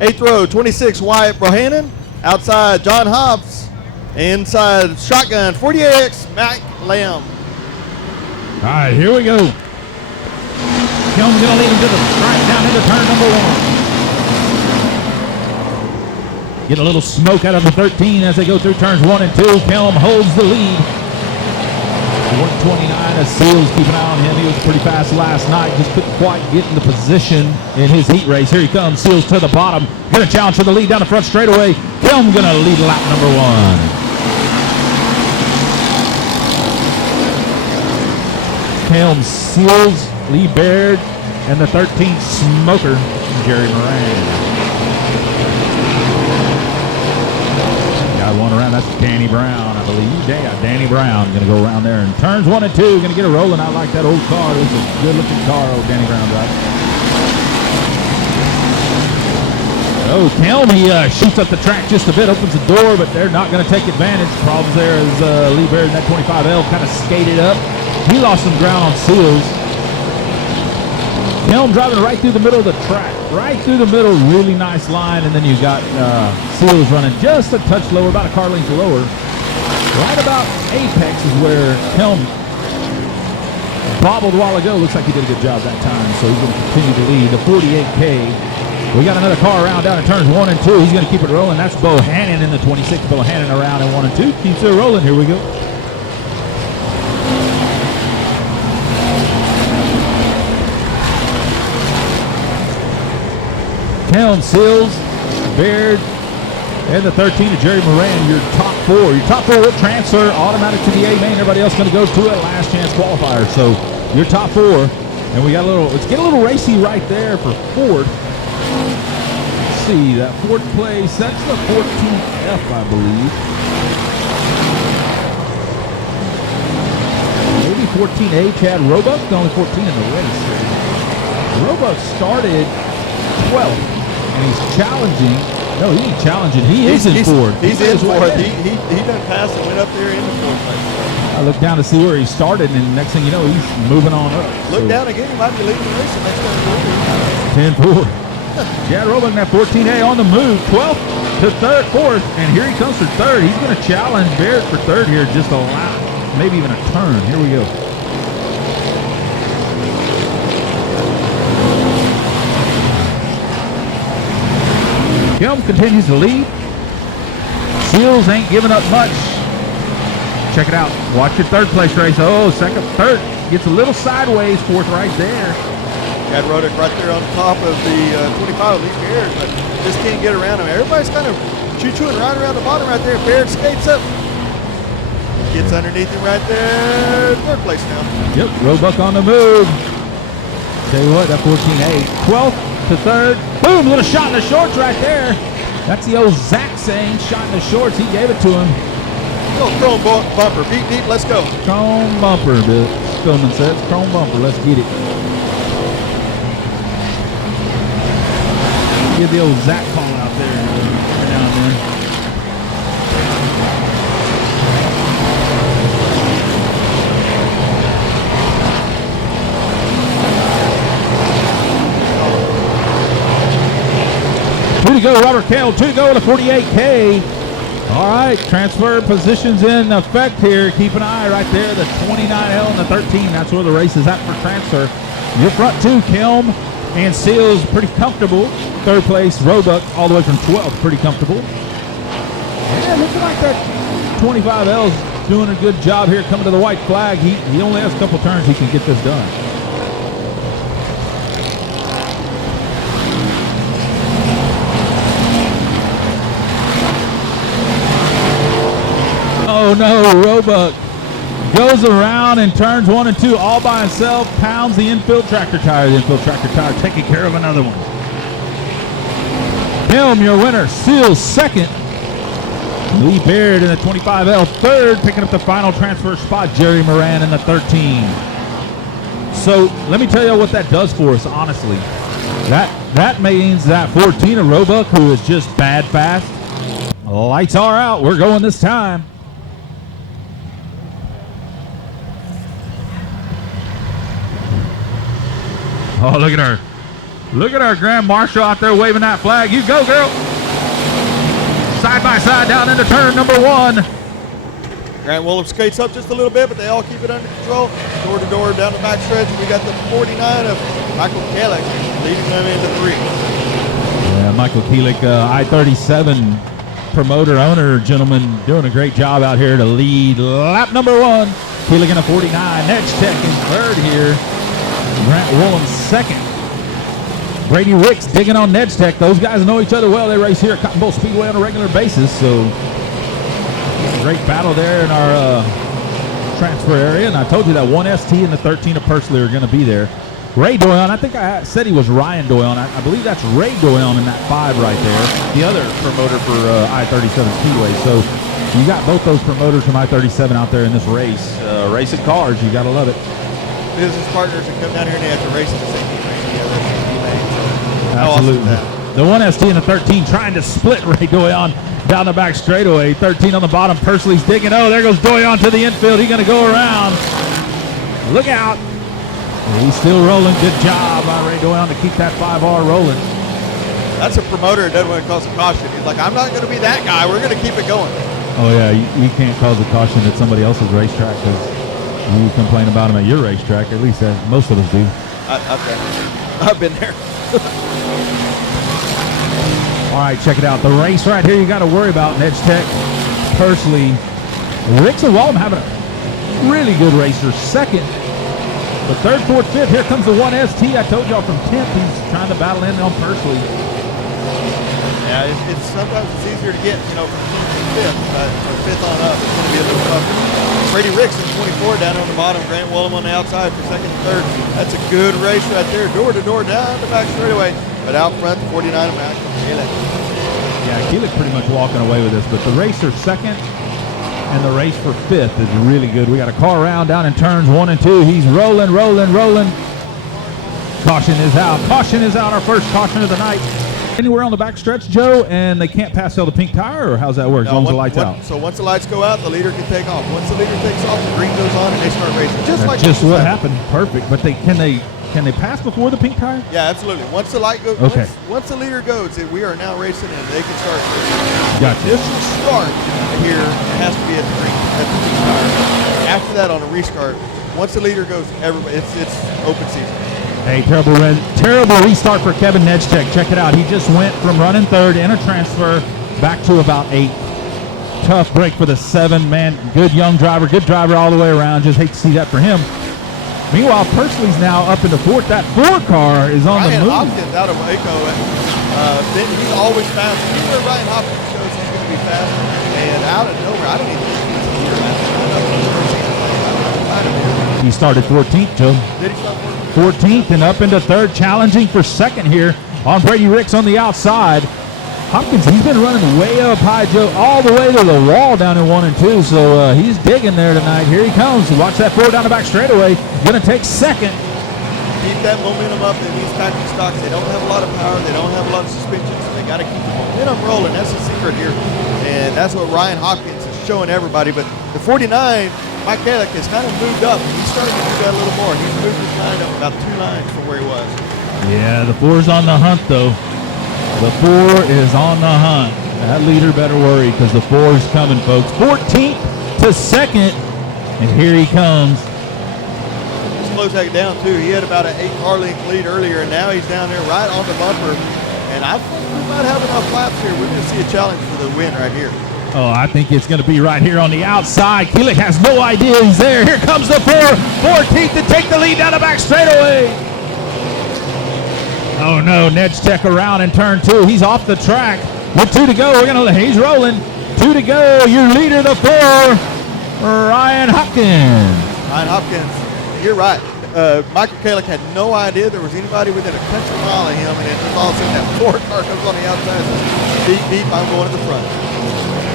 8th row, 26, Wyatt Bohannon. Outside, John Hobbs. Inside, shotgun, 48X, Mac Lamb. All right, here we go. Kelm's going to lead him to the right down into turn number 1. Get a little smoke out of the 13 as they go through turns 1 and 2. Kelm holds the lead. 129 as Seals, keep an eye on him. He was pretty fast last night. Just couldn't quite get in the position in his heat race. Here he comes. Seals to the bottom. Going to challenge for the lead down the front straightaway. Kelm going to lead lap number 1. Kelm, Seals, Lee Baird, and the 13 Smoker, Jerry Moran. Got one around. That's Danny Brown, I believe. Yeah, Danny Brown going to go around there. And turns 1 and 2, going to get it rolling. I like that old car. It's a good-looking car, old Danny Brown driver. Oh, Kelm, he shoots up the track just a bit, opens the door, but they're not going to take advantage. Problems there as Lee Baird in that 25L kind of skated up. He lost some ground on Seals. Kelm driving right through the middle of the track. Right through the middle, really nice line. And then you got Seals running just a touch lower, about a car length lower. Right about apex is where Kelm bobbled a while ago. Looks like he did a good job that time. So he's going to continue to lead the 48K. We got another car around down in turns 1 and 2. He's going to keep it rolling. That's Bohannon in the 26. Bohannon around in 1 and 2. Keeps it rolling. Here we go. Kelm, Seals, Baird, and the 13 of Jerry Moran, your top 4. Your top 4 will transfer automatic to the A main. Everybody else going to go to a last chance qualifier. So your top 4. And we got a little, let's get a little racy right there for Ford. Let's see, that 4th place, that's the 14th F, I believe. Maybe 14A, Chad Roebuck, only 14 in the race. Roebuck started 12th. And he's challenging. No, he ain't challenging. He's in Ford. He's in Ford. He done passed and went up there in the 4th place. I look down to see where he started, and next thing you know, he's moving on up. Look down again. He might be leading the race. 10-4. Chad Roebuck in that 14A on the move. 12th to 3rd, 4th, and here he comes for 3rd. He's going to challenge Baird for 3rd here, just a lap, maybe even a turn. Here we go. Kelm continues to lead. Seals ain't giving up much. Check it out. Watch your 3rd place race. Oh, 3rd gets a little sideways. 4th right there. Chad Roebuck right there on top of the 25 Lee Baird, but just can't get around him. Everybody's kind of choo-chooing right around the bottom right there. Baird skates up. Gets underneath him right there. 3rd place now. Yep, Roebuck on the move. Tell you what, that 14A. 12th to 3rd. Boom, little shot in the shorts right there. That's the old Zach saying, shot in the shorts. He gave it to him. Little chrome bumper. Beat deep, let's go. Chrome bumper, Bill Spillman says. Chrome bumper, let's get it. Give the old Zach call out there every now and then. Two to go, Robert Kell. 2 to go in the 48K. All right, transfer positions in effect here. Keep an eye right there. The 29L and the 13. That's where the race is at for transfer. Your front 2, Kelm and Seals, pretty comfortable. 3rd place, Roebuck, all the way from 12th, pretty comfortable. Yeah, looking like that 25L's doing a good job here coming to the white flag. He only has a couple turns. He can get this done. Oh no, Roebuck goes around and turns 1 and 2 all by himself, pounds the infield tractor tire. The infield tractor tire taking care of another one. Kelm, your winner. Seals, 2nd. Lee Baird in the 25L, 3rd, picking up the final transfer spot. Jerry Moran in the 13. So let me tell you what that does for us, honestly. That means that 14 of Roebuck, who is just bad fast, lights are out. We're going this time. Oh, look at her. Look at our Grand Marshal out there waving that flag. You go, girl. Side by side down into turn number 1. Grant Willem skates up just a little bit, but they all keep it under control. Door to door down the back stretch. We got the 49 of Michael Kellick leading them into 3. Yeah, Michael Keelick, I-37 promoter, owner, gentleman, doing a great job out here to lead lap number 1. Keelick in a 49. Nedgetech in 3rd here. Grant Willem 2nd. Brady Ricks digging on Nedgetech. Those guys know each other well. They race here at Cotton Bowl Speedway on a regular basis. So great battle there in our transfer area. And I told you that 1ST and the 13 of Pursley are going to be there. Ray Doyon, I think I said he was Ryan Doyon. I believe that's Ray Doyon in that 5 right there. The other promoter for I-37 Speedway. So you got both those promoters from I-37 out there in this race. Racing cars, you got to love it. Business partners that come down here and they have to race at the same time together. Absolutely. The 1ST and the 13 trying to split Ray Doyon down the back straightaway. 13 on the bottom. Pursley's digging. Oh, there goes Doyon to the infield. He's going to go around. Look out. He's still rolling. Good job by Ray Doyon to keep that 5R rolling. That's a promoter that doesn't want to cause a caution. He's like, I'm not going to be that guy. We're going to keep it going. Oh, yeah. You can't cause a caution at somebody else's racetrack because you complain about them at your racetrack. At least most of us do. I've been there. All right, check it out. The race right here you got to worry about. Nedgetech, Pursley, Ricks and Walden having a really good racer. 2nd, but 3rd, 4th, 5th. Here comes the 1ST. I told y'all from 10th. He's trying to battle in on Pursley. Yeah, it's sometimes it's easier to get, from 10th to 5th, but from 5th on up, it's going to be a little tougher. Brady Ricks in 24 down on the bottom. Grant Willem on the outside for 2nd and 3rd. That's a good race right there. Door to door down the back straightaway. But out front, the 49 of Michael Keelick. Yeah, Keelick pretty much walking away with this, but the race for 2nd and the race for 5th is really good. We got a car around down in turns 1 and 2. He's rolling. Caution is out. Caution is out. Our first caution of the night. Anywhere on the back stretch, Joe, and they can't pass sell the pink tire, or how's that work? As long as the lights out. So once the lights go out, the leader can take off. Once the leader takes off, the green goes on, and they start racing. Just what happened. Perfect. But can they pass before the pink tire? Yeah, absolutely. Once the light goes, okay. Once the leader goes, we are now racing, and they can start racing. Gotcha. The initial start here has to be at the pink tire. After that, on a restart, once the leader goes, it's open season. Hey, terrible restart for Kevin Nedgetech. Check it out. He just went from running 3rd in a transfer back to about 8th. Tough break for the 7, man. Good young driver, good driver all the way around. Just hate to see that for him. Meanwhile, Pursley's now up into 4th. That 4 car is on the move. Ryan Hopkins out of Waco. He's always fast. Anywhere Ryan Hopkins goes, he's going to be fast. And out of nowhere, I don't even think he's here. He started 14th, Joe. Did he start 14th? 14th and up into 3rd, challenging for 2nd here on Brady Ricks on the outside. Hopkins, he's been running way up high, Joe, all the way to the wall down in 1 and 2, so he's digging there tonight. Here he comes. Watch that 4 down the back straightaway. Going to take 2nd. Keep that momentum up in these types of stocks. They don't have a lot of power. They don't have a lot of suspension, so they got to keep the momentum rolling. That's the secret here, and that's what Ryan Hopkins is showing everybody. But the 49, Mike Kellick, has kind of moved up. He's starting to do that a little more. He's moved his line up about 2 lines from where he was. Yeah, the 4's on the hunt, though. The 4 is on the hunt. That leader better worry because the 4 is coming, folks. 14th to 2nd, and here he comes. He slows that down, too. He had about an 8-car length lead earlier, and now he's down there right on the bumper. And I think we might have enough laps here. We're going to see a challenge for the win right here. Oh, I think it's going to be right here on the outside. Keelick has no idea he's there. Here comes the 4. 14th to take the lead down the back straightaway. Oh, no. Nedgetech around in turn 2. He's off the track. With 2 to go. He's rolling. 2 to go. Your leader, the 4, Ryan Hopkins. Ryan Hopkins, you're right. Michael Kellick had no idea there was anybody within a country mile of him, and then just all of a sudden that 4 car comes on the outside and says, beep, beep, I'm going to the front.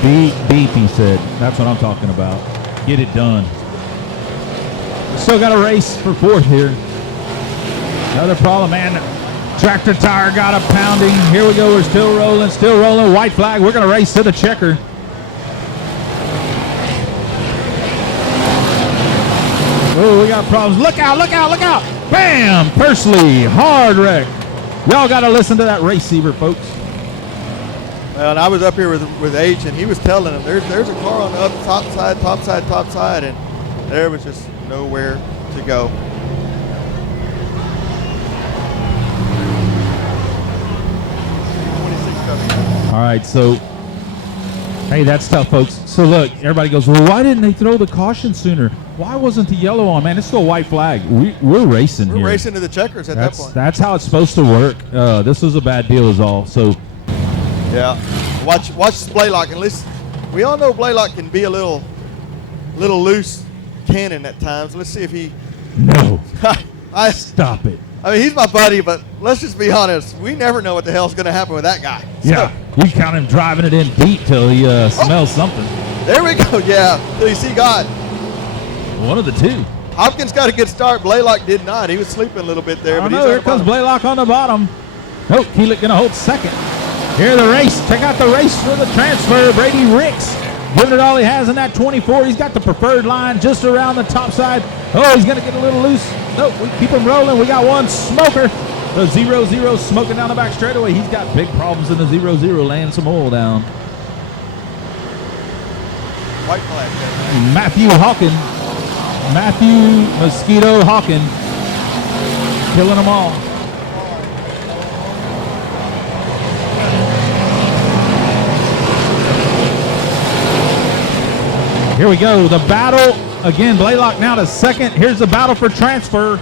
Beep, beep, he said. That's what I'm talking about. Get it done. Still got a race for 4th here. Another problem, man. Tractor tire got a pounding. Here we go. We're still rolling, still rolling. White flag. We're going to race to the checker. Oh, we got problems. Look out, look out, look out. Bam! Pursley, hard wreck. Y'all got to listen to that receiver, folks. Well, and I was up here with H, and he was telling him there's a car on the top side, and there was just nowhere to go. All right, so, hey, that's tough, folks. So, look, everybody goes, well, why didn't they throw the caution sooner? Why wasn't the yellow on? Man, it's still a white flag. We're racing here. We're racing to the checkers at that point. That's how it's supposed to work. This was a bad deal is all. So, yeah. Watch Blaylock. And listen, we all know Blaylock can be a little loose cannon at times. Let's see if he... No. Stop it. I mean, he's my buddy, but let's just be honest. We never know what the hell's going to happen with that guy. Yeah, we count him driving it in deep till he smells something. There we go, yeah, till you see God. One of the two. Hopkins got a good start. Blaylock did not. He was sleeping a little bit there. But here comes Blaylock on the bottom. Nope, Keelik going to hold second. Here the race. Check out the race for the transfer. Brady Ricks giving it all he has in that 24. He's got the preferred line just around the top side. Oh, he's going to get a little loose. Nope, we keep him rolling. We got one smoker. The 0-0 smoking down the back straightaway. He's got big problems in the 0-0, laying some oil down. White flag there. Matthew Mosquito Hawkin. Killing them all. Here we go. The battle. Again, Blaylock now to second. Here's the battle for transfer.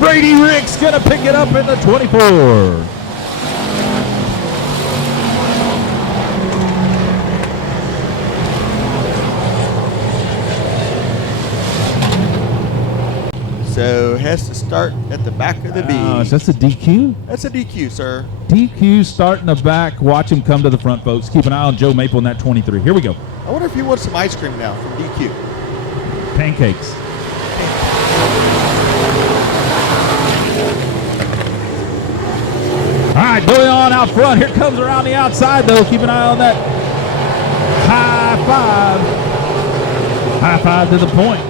Brady Ricks going to pick it up in the 24. So has to start at the back of the B. Is that a DQ? That's a DQ, sir. DQ start in the back. Watch him come to the front, folks. Keep an eye on Joe Maple in that 23. Here we go. I wonder if he wants some ice cream now from DQ. Pancakes. All right, going on out front. Here comes around the outside, though. Keep an eye on that high five. High five to the point.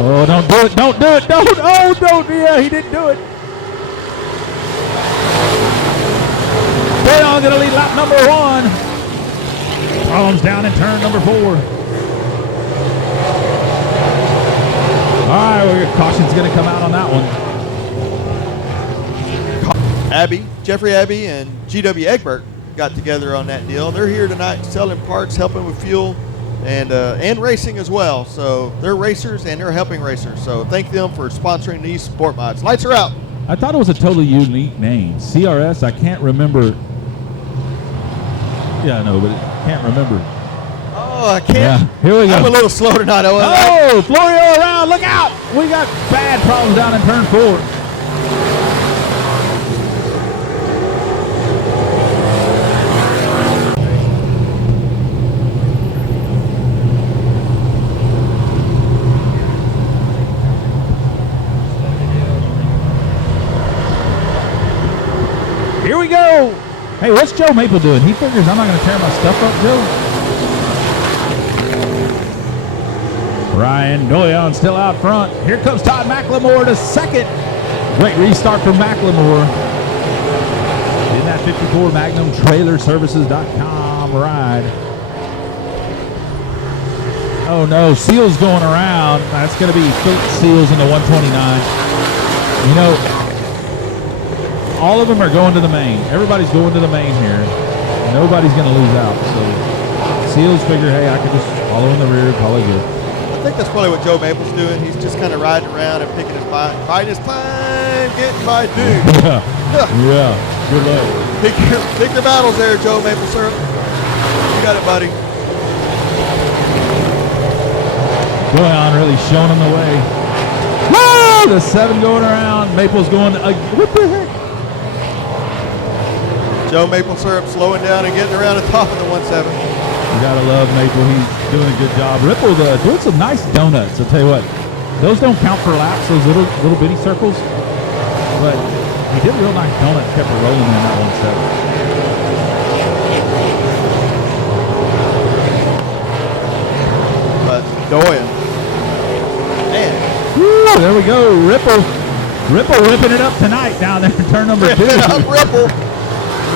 Oh, don't do it. Don't do it. Don't. Oh, don't. Yeah, he didn't do it. Boyon going to lead lap number 1. Problems down in turn number 4. All right, well, caution's going to come out on that one. Jeffrey Abbey and GW Egbert got together on that deal. They're here tonight selling parts, helping with fuel, and racing as well. So they're racers and they're helping racers. So thank them for sponsoring these sport mods. Lights are out. I thought it was a totally unique name. CRS, I can't remember. Yeah, I know, but I can't remember. Oh, I can't. Yeah, here we go. I'm a little slow tonight. Oh, Florio around. Look out. We got bad problems down in turn 4. Here we go. Hey, what's Joe Maple doing? He figures I'm not going to tear my stuff up, Joe. Ryan Doyon still out front. Here comes Todd McLemore to second. Great restart for McLemore. In that 54 Magnum TrailerServices.com ride. Oh no, Seals going around. That's going to be Philip Seals in the 129. You know, all of them are going to the main. Everybody's going to the main here. Nobody's going to lose out. So Seals figure, hey, I can just follow in the rear, probably good. I think that's probably what Joe Maple's doing. He's just kind of riding around and picking his time, biding his time, getting by dude. Yeah. Good luck. Pick your battles there, Joe Maple syrup. You got it, buddy. Doyon really showing him the way. Woo! The 7 going around. Maple's going. What the heck? Joe Maple syrup slowing down and getting around the top of the 1-7. You gotta love Maple. He's doing a good job. Ripple doing some nice donuts. I'll tell you what, those don't count for laps. Those little bitty circles, but he did a real nice donut. Kept it rolling in that 1-7. But Doyen, man, woo! There we go. Ripple ripping it up tonight down there in turn number 2. Rip it up, Ripple.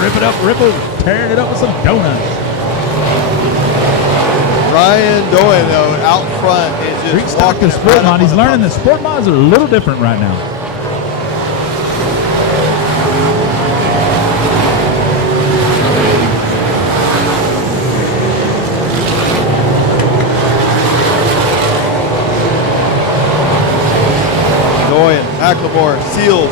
Rip it up, Ripple. Tearing it up with some donuts. Ryan Doyle, though, out front is just Restock walking the sport right mod. up He's on the learning bump. that sport mods are a little different right now. Doyle, Hacklemore, Seals.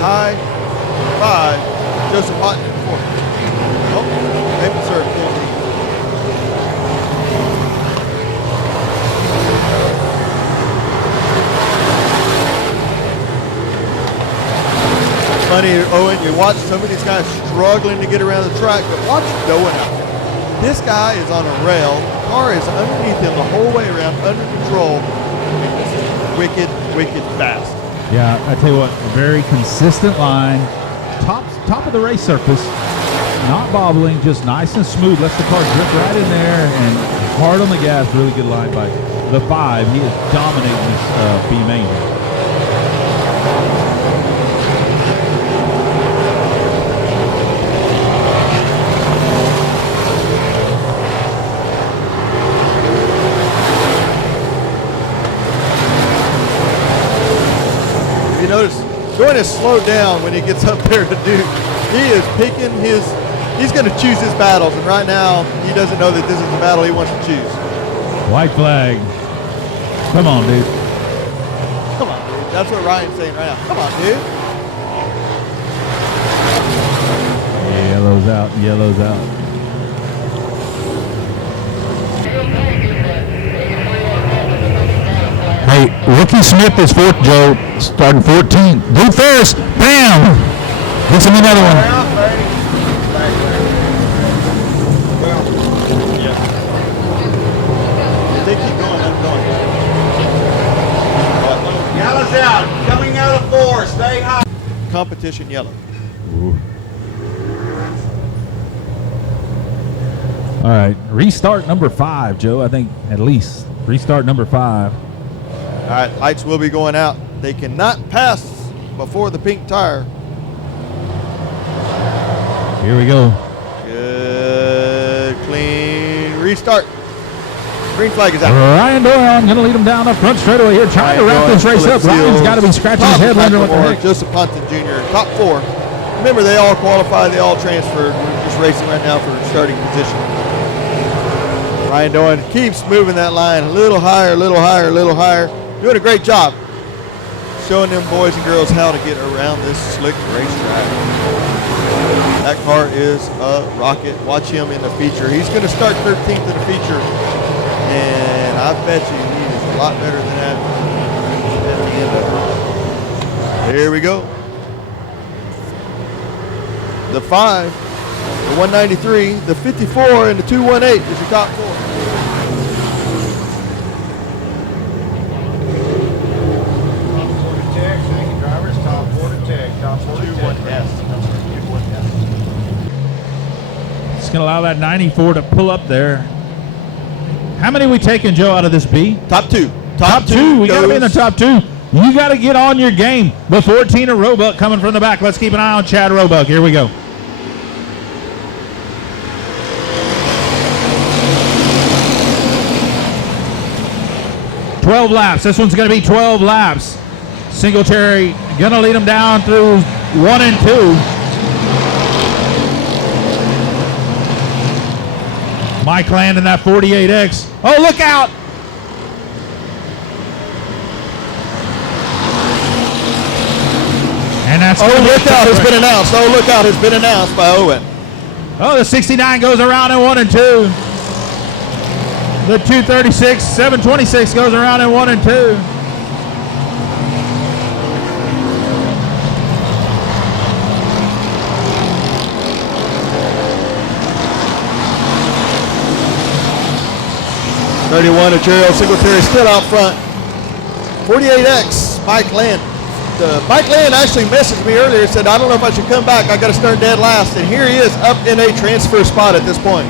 High 5, Joseph Houghton in 4. Oh, maple syrup, full D. Funny, Owen, you watch some of these guys struggling to get around the track, but watch Doan out there. This guy is on a rail. The car is underneath him the whole way around, under control. Wicked, wicked fast. Yeah, I tell you what, a very consistent line. Top of the race surface. Not bobbling, just nice and smooth. Lets the car drip right in there and hard on the gas. Really good line by the 5. He is dominating this B main. If you notice, Doan is slowed down when he gets up there to do. He is picking his, he's going to choose his battles, and right now he doesn't know that this is the battle he wants to choose. White flag. Come on, dude. Come on, dude. That's what Ryan's saying right now. Come on, dude. Yellow's out, yellow's out. Hey, Ricky Smith is 4th, Joe, starting 14th. Dude Ferris, bam! Gets him another one. They keep going, I'm going. Yellow's out. Coming out of 4. Stay high. Competition yellow. All right, restart number 5, Joe. I think at least restart number 5. All right, lights will be going out. They cannot pass before the pink tire. Here we go. Good, clean restart. Green flag is out. Ryan Doyle going to lead him down up front straightaway here, trying to wrap this race up. Ryan's got to be scratching his head, wondering what the heck. Joseph Ponton Jr., top 4. Remember, they all qualified, they all transferred. We're just racing right now for starting position. Ryan Doyle keeps moving that line a little higher, a little higher, a little higher. Doing a great job showing them boys and girls how to get around this slick racetrack. That car is a rocket. Watch him in the feature. He's going to start 13th in the feature, and I bet you he is a lot better than that at the end of it. Here we go. The 5, the 193, the 54, and the 218 is your top 4. Thank you, drivers. Top 4 to tech. Top 4 to tech. It's going to allow that 94 to pull up there. How many we taking, Joe, out of this B? Top 2. Top 2. We got to be in the top 2. You got to get on your game before Tina Roebuck coming from the back. Let's keep an eye on Chad Roebuck. Here we go. "12 laps. This one's going to be 12 laps. Singletary going to lead him down through 1 and 2. Mike Land in that 48X. Oh, look out! And that's look out, has been announced. Oh, look out, has been announced by Owen. Oh, the 69 goes around in 1 and 2. The 236, 726 goes around in 1 and 2. '31 of Gerald Singletary still out front. 48X, Mike Land. Mike Land actually messaged me earlier and said, I don't know if I should come back. I got to start dead last. And here he is up in a transfer spot at this point.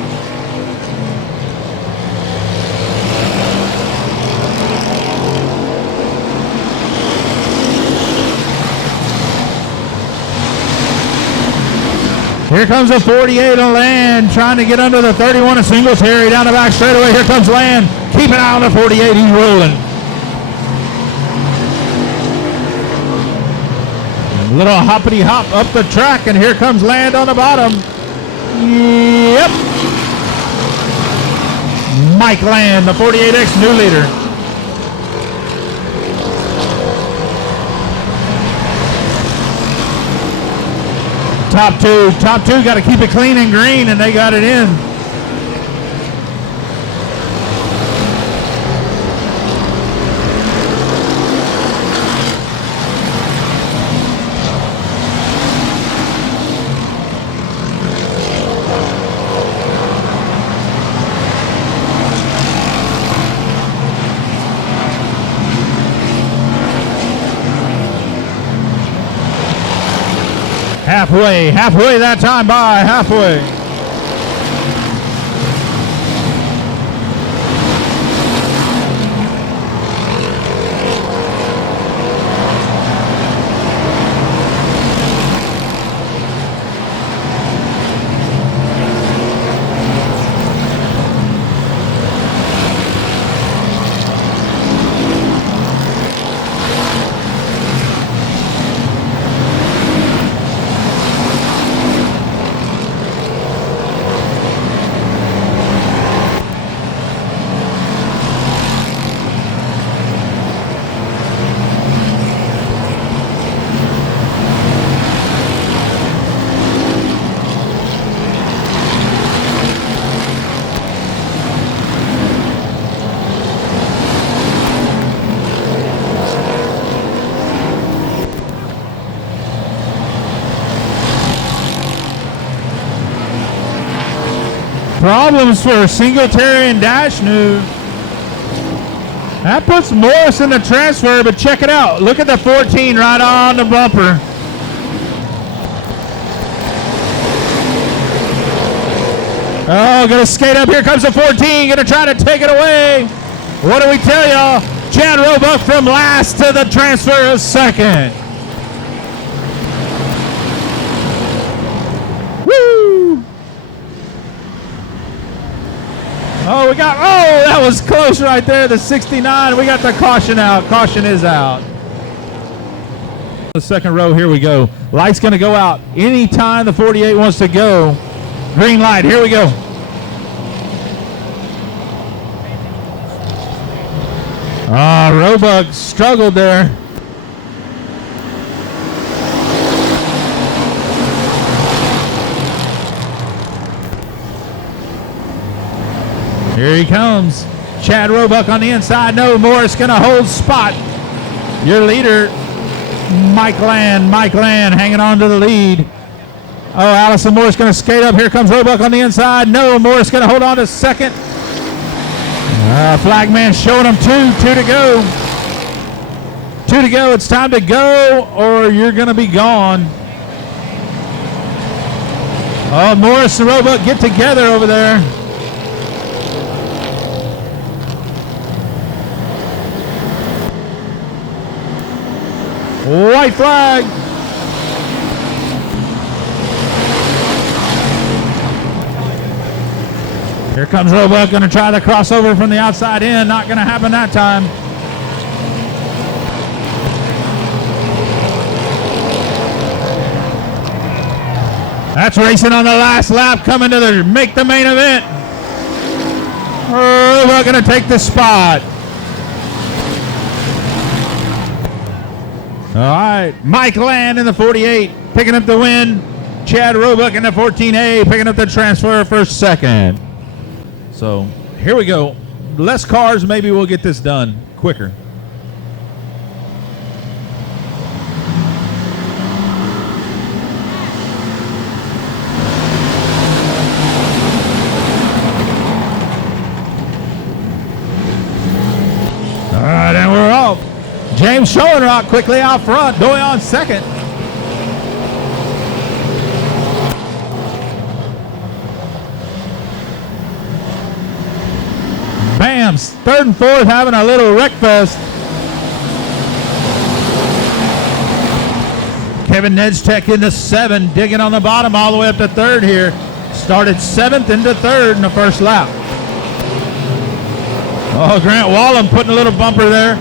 Here comes a 48 on Land, trying to get under the 31 of Singletary down the back straightaway. Here comes Land. Keep an eye on the 48. He's rolling. A little hoppity hop up the track, and here comes Land on the bottom. Yep. Mike Land, the 48X new leader. Top two got to keep it clean and green, and they got it in. Halfway that time by, halfway. Problems for Singletary and Dashnu. That puts Morris in the transfer, but check it out. Look at the 14 right on the bumper. Oh, gonna skate up. Here comes the 14. Gonna try to take it away. What do we tell y'all? Chad Roebuck from last to the transfer of second. Oh, that was close right there, the 69. We got the caution out. Caution is out. The second row, here we go. Light's going to go out anytime the 48 wants to go. Green light, here we go. Roebuck struggled there. Here he comes. Chad Roebuck on the inside. No, Morris going to hold spot. Your leader, Mike Land hanging on to the lead. Oh, Allison Morris going to skate up. Here comes Roebuck on the inside. No, Morris going to hold on to second. Flagman showing him two to go. Two to go. It's time to go or you're going to be gone. Oh, Morris and Roebuck get together over there. White flag. Here comes Roebuck, going to try the crossover from the outside in. Not going to happen that time. That's racing on the last lap, coming to make the main event. Roebuck going to take the spot. All right, Mike Land in the 48, picking up the win. Chad Roebuck in the 14A, picking up the transfer for second. So here we go. Less cars, maybe we'll get this done quicker. All right, and we're off. James Schoenrock quickly out front. Doyon second. Bams, third and fourth having a little wreck fest. Kevin Nedstech into 7, digging on the bottom all the way up to third here. Started 7th into 3rd in the first lap. Oh, Grant Wallem putting a little bumper there.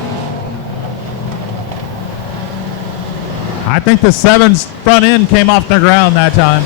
I think the 7's front end came off the ground that time.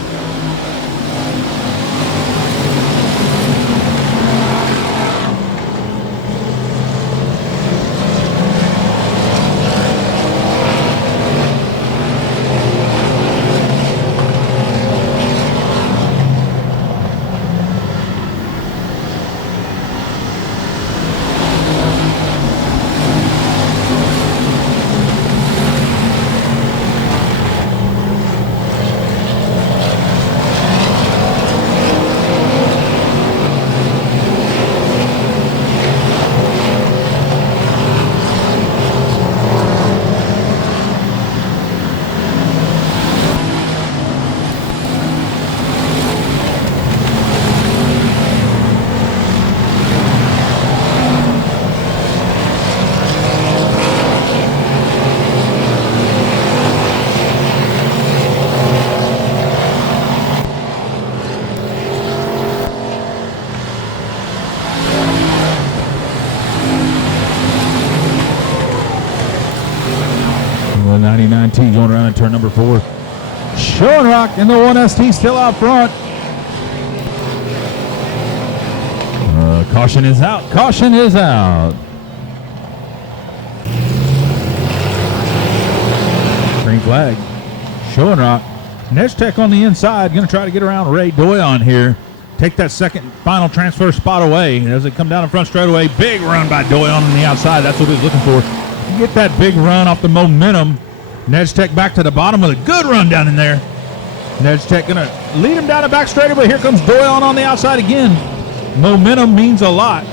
The 99T going around in turn number 4. Schoenrock in the 1ST still out front. Caution is out. Caution is out. Green flag. Schoenrock. Nedstech on the inside. Going to try to get around Ray Doyon here. Take that second final transfer spot away. As they come down the front straightaway, big run by Doyon on the outside. That's what he was looking for. Get that big run off the momentum. Nedstech back to the bottom with a good run down in there. Nedstech going to lead him down the back straightaway. Here comes Doyon on the outside again. Momentum means a lot.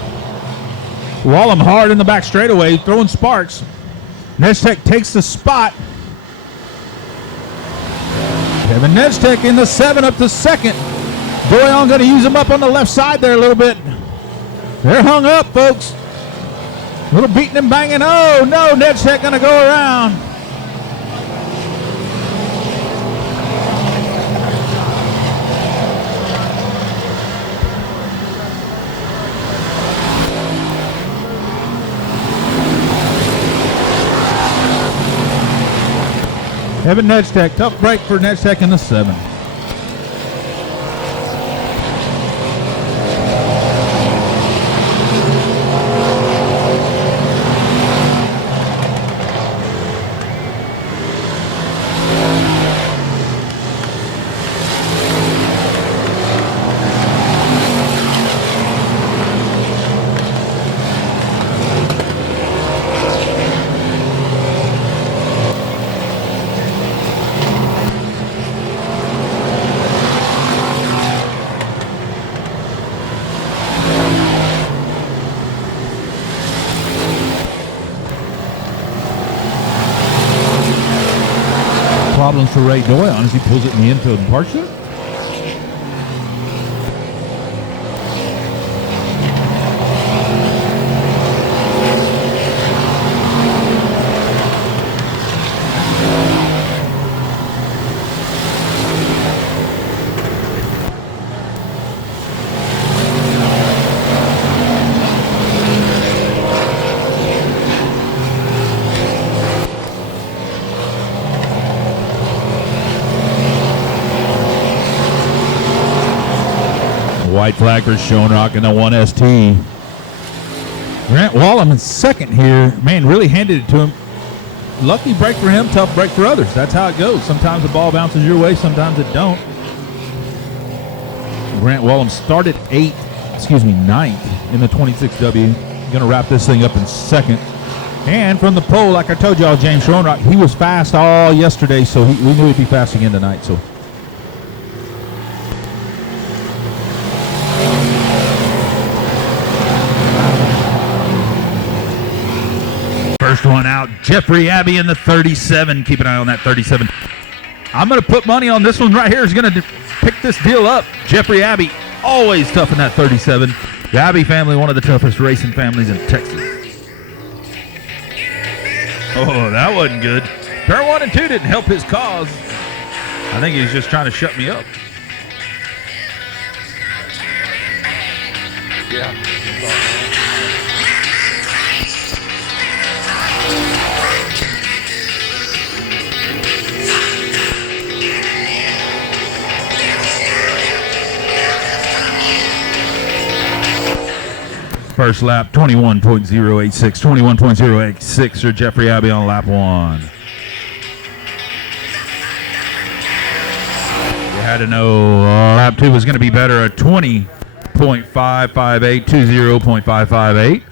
Wallem hard in the back straightaway, throwing sparks. Nedstech takes the spot. Kevin Nedstech in the 7 up to second. Doyon going to use him up on the left side there a little bit. They're hung up, folks. A little beating and banging. Oh, no, Nedstech going to go around. Evan Nedstech, tough break for Nedstech in the 7. Problems for Ray Doyon as he pulls it in the infield and parks it. White flag for Schoenrock in the 1ST. Grant Wallem in second here. Man, really handed it to him. Lucky break for him, tough break for others. That's how it goes. Sometimes the ball bounces your way, sometimes it don't. Grant Wallem started 9th in the 26W. Going to wrap this thing up in second. And from the pole, like I told y'all, James Schoenrock, he was fast all yesterday, so we knew he'd be fast again tonight. So. First one out, Jeffrey Abbey in the 37. Keep an eye on that 37. I'm going to put money on this one right here. Is going to pick this deal up. Jeffrey Abbey, always tough in that 37. The Abbey family, one of the toughest racing families in Texas. Oh, that wasn't good. Turn 1 and 2 didn't help his cause. I think he's just trying to shut me up. Yeah. First lap, 21.086. 21.086 for Jeffrey Abbey on lap 1. You had to know lap 2 was going to be better at 20.558, 20.558.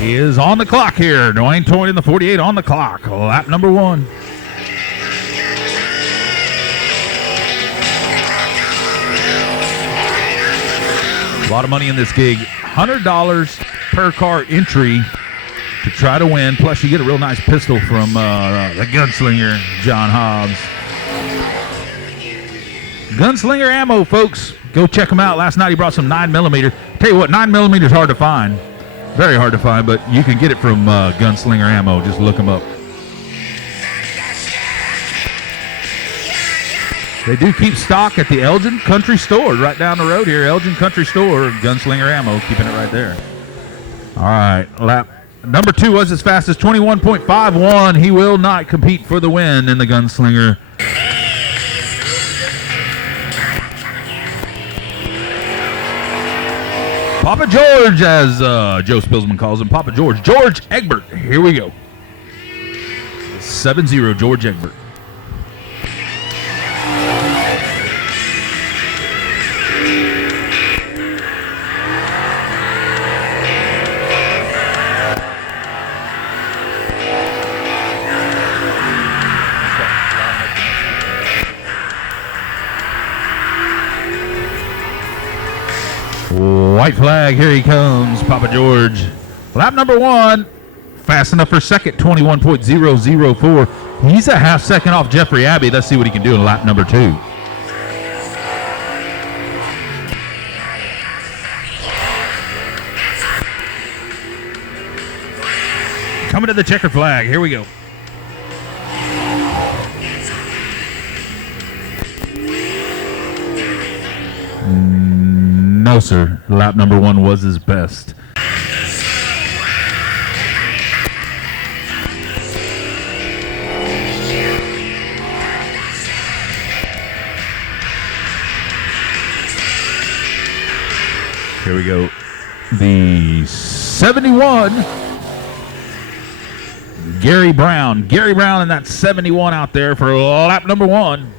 He is on the clock here. Dwayne Toyd in the 48 on the clock. Lap number 1. A lot of money in this gig. $100 per car entry to try to win. Plus, you get a real nice pistol from the gunslinger, John Hobbs. Gunslinger ammo, folks. Go check him out. Last night he brought some 9mm. Tell you what, 9mm is hard to find. Very hard to find, but you can get it from Gunslinger ammo. Just look him up. They do keep stock at the Elgin Country Store right down the road here. Elgin Country Store, Gunslinger ammo, keeping it right there. All right, lap number 2 was as fast as 21.51. He will not compete for the win in the Gunslinger. Papa George, as Joe Spilsman calls him, Papa George. George Egbert, here we go. 7-0, George Egbert. White flag, here he comes, Papa George. Lap number 1, fast enough for second, 21.004. He's a half second off Jeffrey Abbey. Let's see what he can do in lap number 2. Coming to the checker flag, here we go. No, sir. Lap number 1 was his best. Here we go. The 71. Gary Brown. Gary Brown and that 71 out there for lap number 1.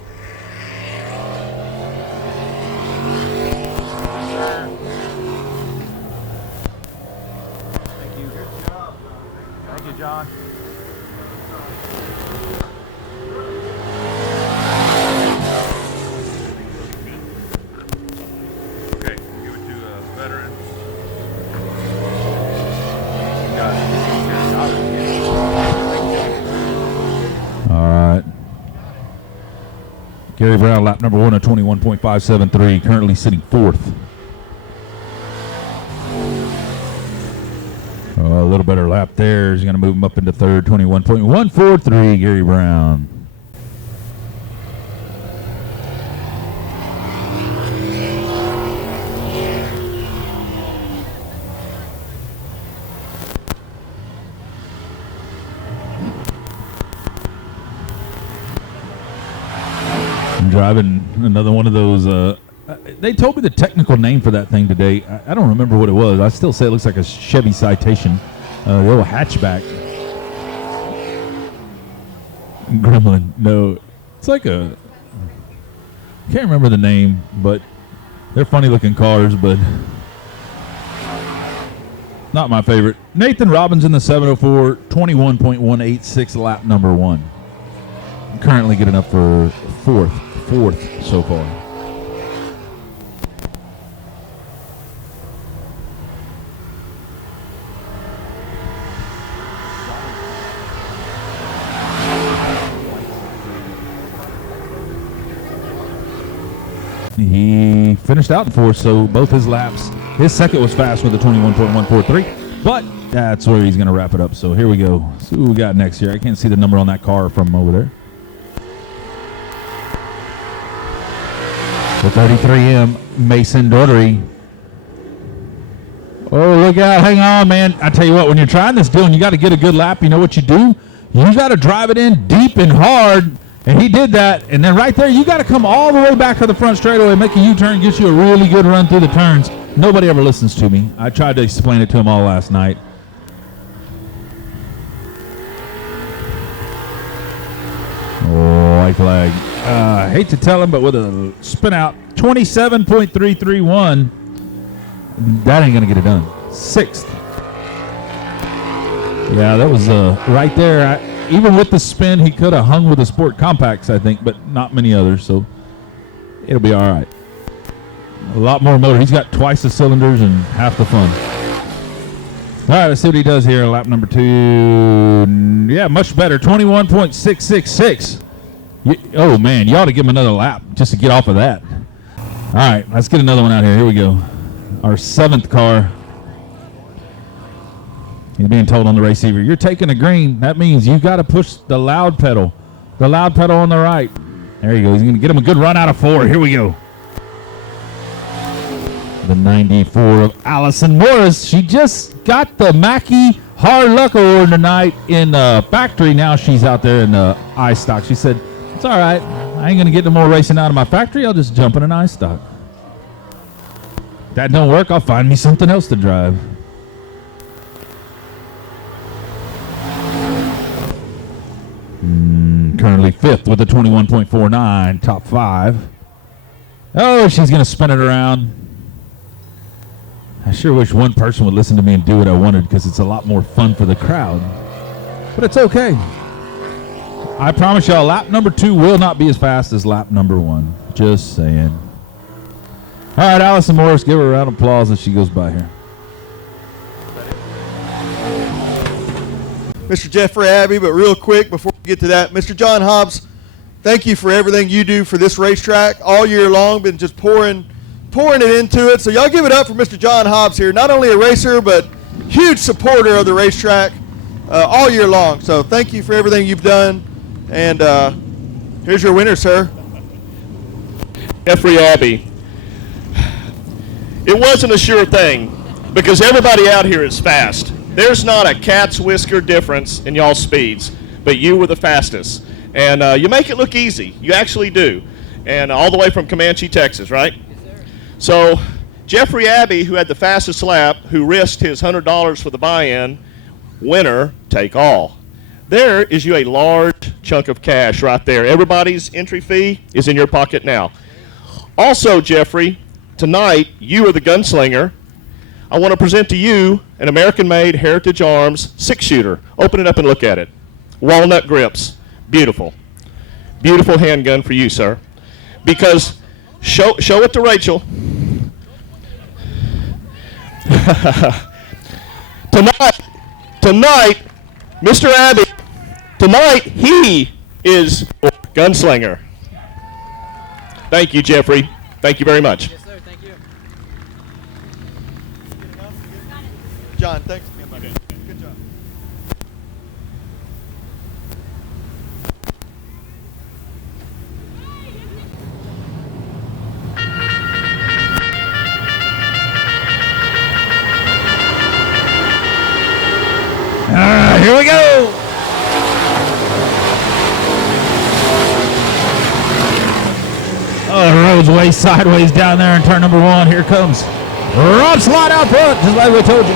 John. Okay, give it to a veteran. All right. Gary Brown, lap number 1 at 21.573, currently sitting 4th. A little better lap there. He's going to move him up into 3rd, 21.143, Gary Brown. I'm driving another one of those. They told me the technical name for that thing today. I don't remember what it was. I still say it looks like a Chevy Citation, the little hatchback. Gremlin. No, it's like a. Can't remember the name, but they're funny looking cars, but not my favorite. Nathan Robbins in the 704, 21.186, lap number 1. Currently good enough for fourth so far. he finished out in fourth, so both his laps. His second was fast with a 21.143, but that's where he's going to wrap it up. So here we go. See what we got next here. I can't see the number on that car from over there. The 33M Mason Daugherty. Oh, look out. Hang on, man. I tell you what, when you're trying this deal and you got to get a good lap, you know what you do? You got to drive it in deep and hard, and he did that. And then right there, you got to come all the way back to the front straightaway, make a U-turn, get you a really good run through the turns. Nobody ever listens to me. I tried to explain it to him all last night. Oh, white flag. I hate to tell him, but with a spin out, 27.331, that ain't going to get it done. Sixth. Yeah, that was right there. Even with the spin, he could have hung with the Sport Compacts, I think, but not many others, so it'll be all right. A lot more motor. He's got twice the cylinders and half the fun. All right, let's see what he does here. Lap number 2. Yeah, much better. 21.666. Oh, man, you ought to give him another lap just to get off of that. All right, let's get another one out here. Here we go. Our 7th car. He's being told on the receiver, you're taking a green. That means you got to push the loud pedal. The loud pedal on the right. There you go. He's going to get him a good run out of 4. Here we go. The 94 of Allison Morris. She just got the Mackey Hard Luck Award tonight in factory. Now she's out there in iStock. She said, it's all right. I ain't going to get no more racing out of my factory. I'll just jump in an iStock. If that don't work, I'll find me something else to drive. Currently 5th with a 21.49, top 5. Oh, she's going to spin it around. I sure wish one person would listen to me and do what I wanted, because it's a lot more fun for the crowd. But it's okay. I promise y'all, lap number 2 will not be as fast as lap number 1. Just saying. All right, Allison Morris, give her a round of applause as she goes by here. Mr. Jeffrey Abbey, but real quick before we get to that, Mr. John Hobbs, thank you for everything you do for this racetrack all year long. Been just pouring it into it. So y'all give it up for Mr. John Hobbs here. Not only a racer, but huge supporter of the racetrack all year long. So thank you for everything you've done. And here's your winner, sir. Jeffrey Abbey. It wasn't a sure thing because everybody out here is fast. There's not a cat's whisker difference in y'all's speeds, but you were the fastest. And you make it look easy. You actually do. And all the way from Comanche, Texas, right? Yes, sir. So Jeffrey Abbey, who had the fastest lap, who risked his $100 for the buy-in, winner, take all. There is you a large chunk of cash right there. Everybody's entry fee is in your pocket now. Also, Jeffrey, tonight you are the gunslinger. I want to present to you an American-made Heritage Arms 6-shooter. Open it up and look at it. Walnut grips. Beautiful. Beautiful handgun for you, sir. Because show it to Rachel. Tonight, Mr. Abbey, tonight he is your gunslinger. Thank you, Jeffrey. Thank you very much. Yes, sir. Thank you. John, thanks. Good job. Here we go. Oh, the road's way sideways down there in turn number 1. Here comes Rob Slide out front, just like we told you.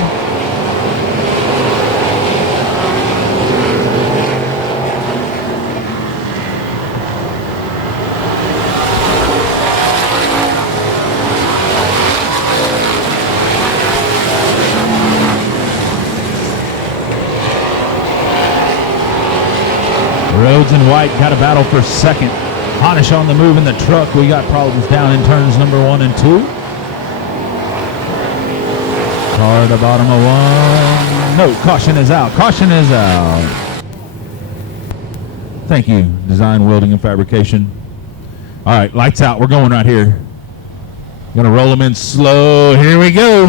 Rhodes and White got a battle for second. Honish on the move in the truck. We got problems down in turns number 1 and 2. Car at the bottom of 1. No, caution is out. Caution is out. Thank you, Design, Welding, and Fabrication. All right, lights out. We're going right here. Gonna roll them in slow. Here we go.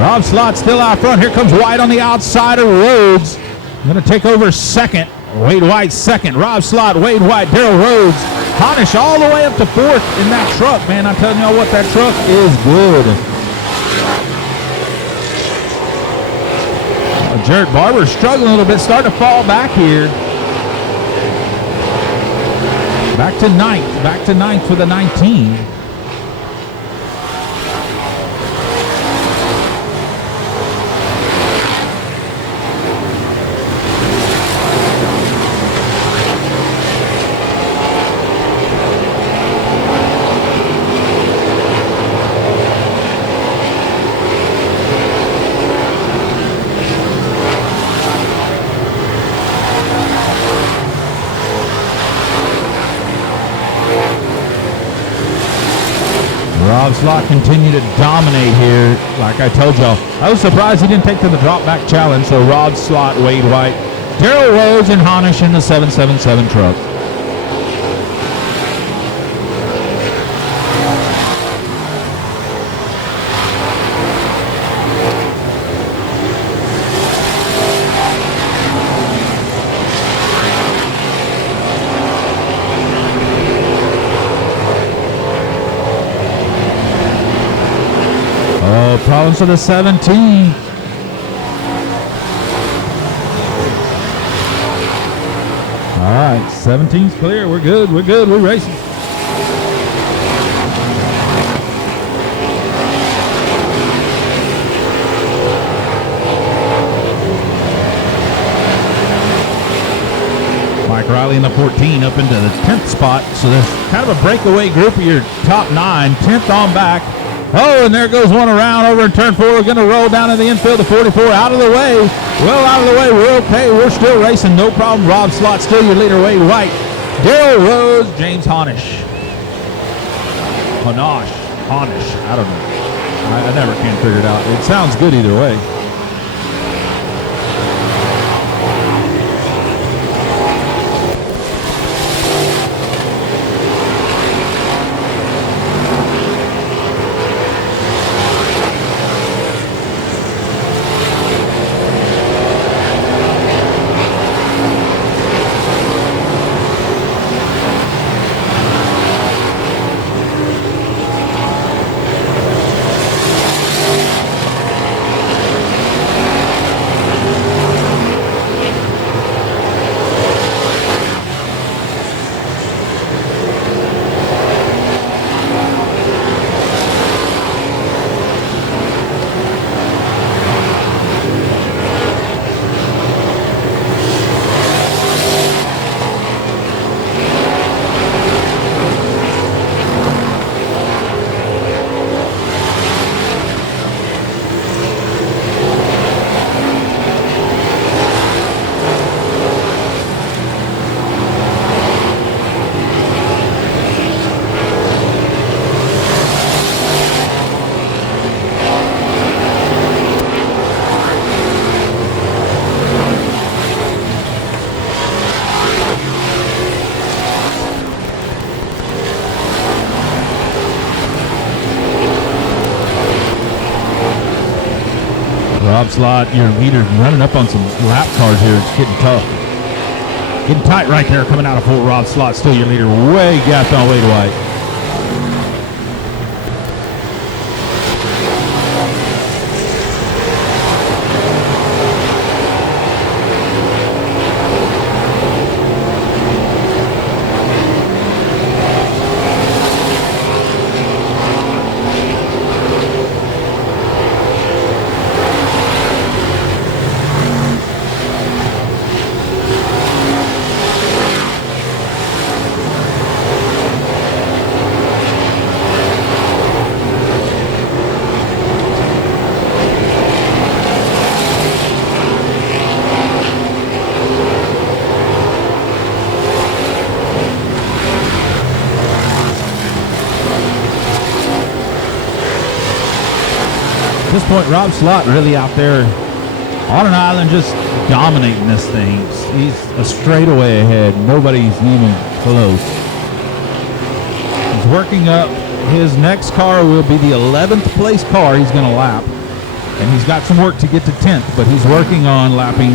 Rob Slot still out front. Here comes White on the outside of Rhodes. Going to take over second. Wade White second. Rob Slot, Wade White, Daryl Rhodes. Honish all the way up to fourth in that truck, man. I'm telling y'all what, that truck is good. Jarrett Barber struggling a little bit, starting to fall back here. Back to ninth for the 19. Rob Slot continued to dominate here. Like I told y'all, I was surprised he didn't take to the drop back challenge. So Rob Slot, Wade White, Daryl Rhodes, and Honish in the 777 truck. Problems for the 17. All right, 17's clear. We're good. We're racing. Mike Riley in the 14 up into the 10th spot. So there's kind of a breakaway group of your top 9. 10th on back. Oh, and there goes one around over in turn 4. We're going to roll down in the infield. The 44 out of the way. Well, out of the way. We're okay. We're still racing. No problem. Rob Slot still your leader. Wade White. Daryl Rhodes. James Honish. Honish. I don't know. I never can figure it out. It sounds good either way. Rob Slot, your leader, running up on some lap cars here. It's getting tough. Getting tight right there coming out of full. Rob Slot, still your leader. Way gapped on Wade White. At this point, Rob Slot really out there on an island just dominating this thing. He's a straightaway ahead. Nobody's even close. He's working up. His next car will be the 11th place car he's going to lap. And he's got some work to get to 10th, but he's working on lapping,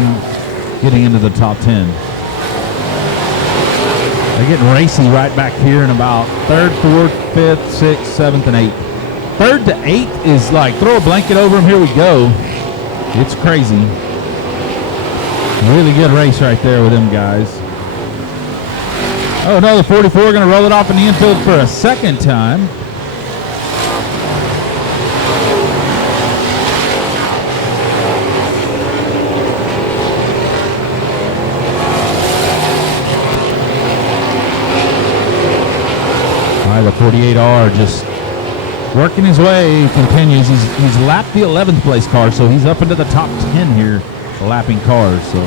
getting into the top 10. They're getting racy right back here in about 3rd, 4th, 5th, 6th, 7th, and 8th. 3rd to 8th is like, throw a blanket over him, here we go. It's crazy. Really good race right there with them guys. Oh no, the 44 going to roll it off in the infield for a second time. All right, the 48R just working his way, continues. He's lapped the 11th place car, so he's up into the top 10 here, lapping cars. So.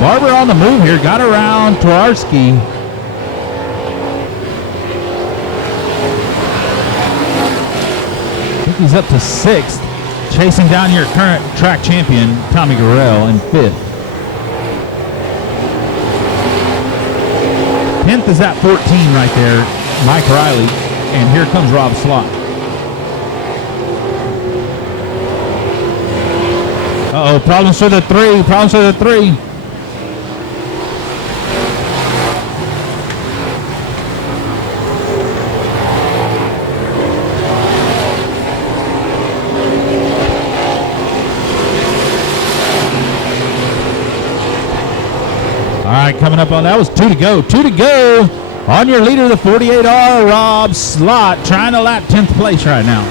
Barber on the move here, got around Towarski. I think he's up to 6th, chasing down your current track champion, Tommy Gurrell, in 5th. 10th is at 14 right there, Mike Riley, and here comes Rob Slot. Uh-oh, problems for the 3, problems for the 3. All right, coming up on that was 2 to go. 2 to go on your leader, the 48R, Rob Slot, trying to lap 10th place right now.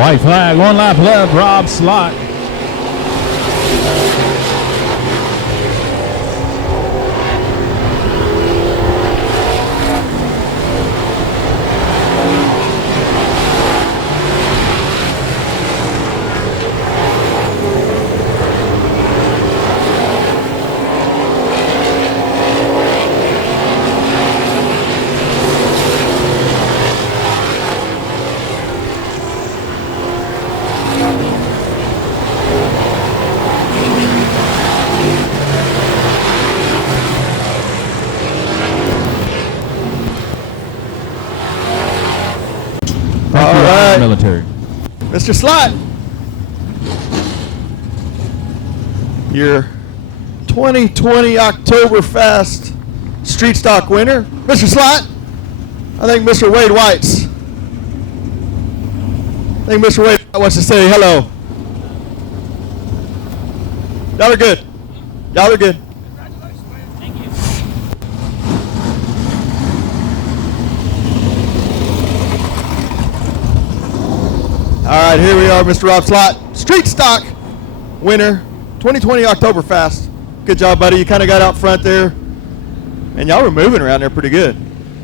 White flag, 1 lap left, Rob Slot. Military. Mr. Slot, your 2020 OctoberFast Street Stock winner. Mr. Slot, I think Mr. Wade White's. I think Mr. Wade wants to say hello. Y'all are good. Y'all are good. All right, here we are, Mr. Rob Slot, Street Stock winner, 2020 OctoberFast. Good job, buddy. You kind of got out front there, and y'all were moving around there pretty good.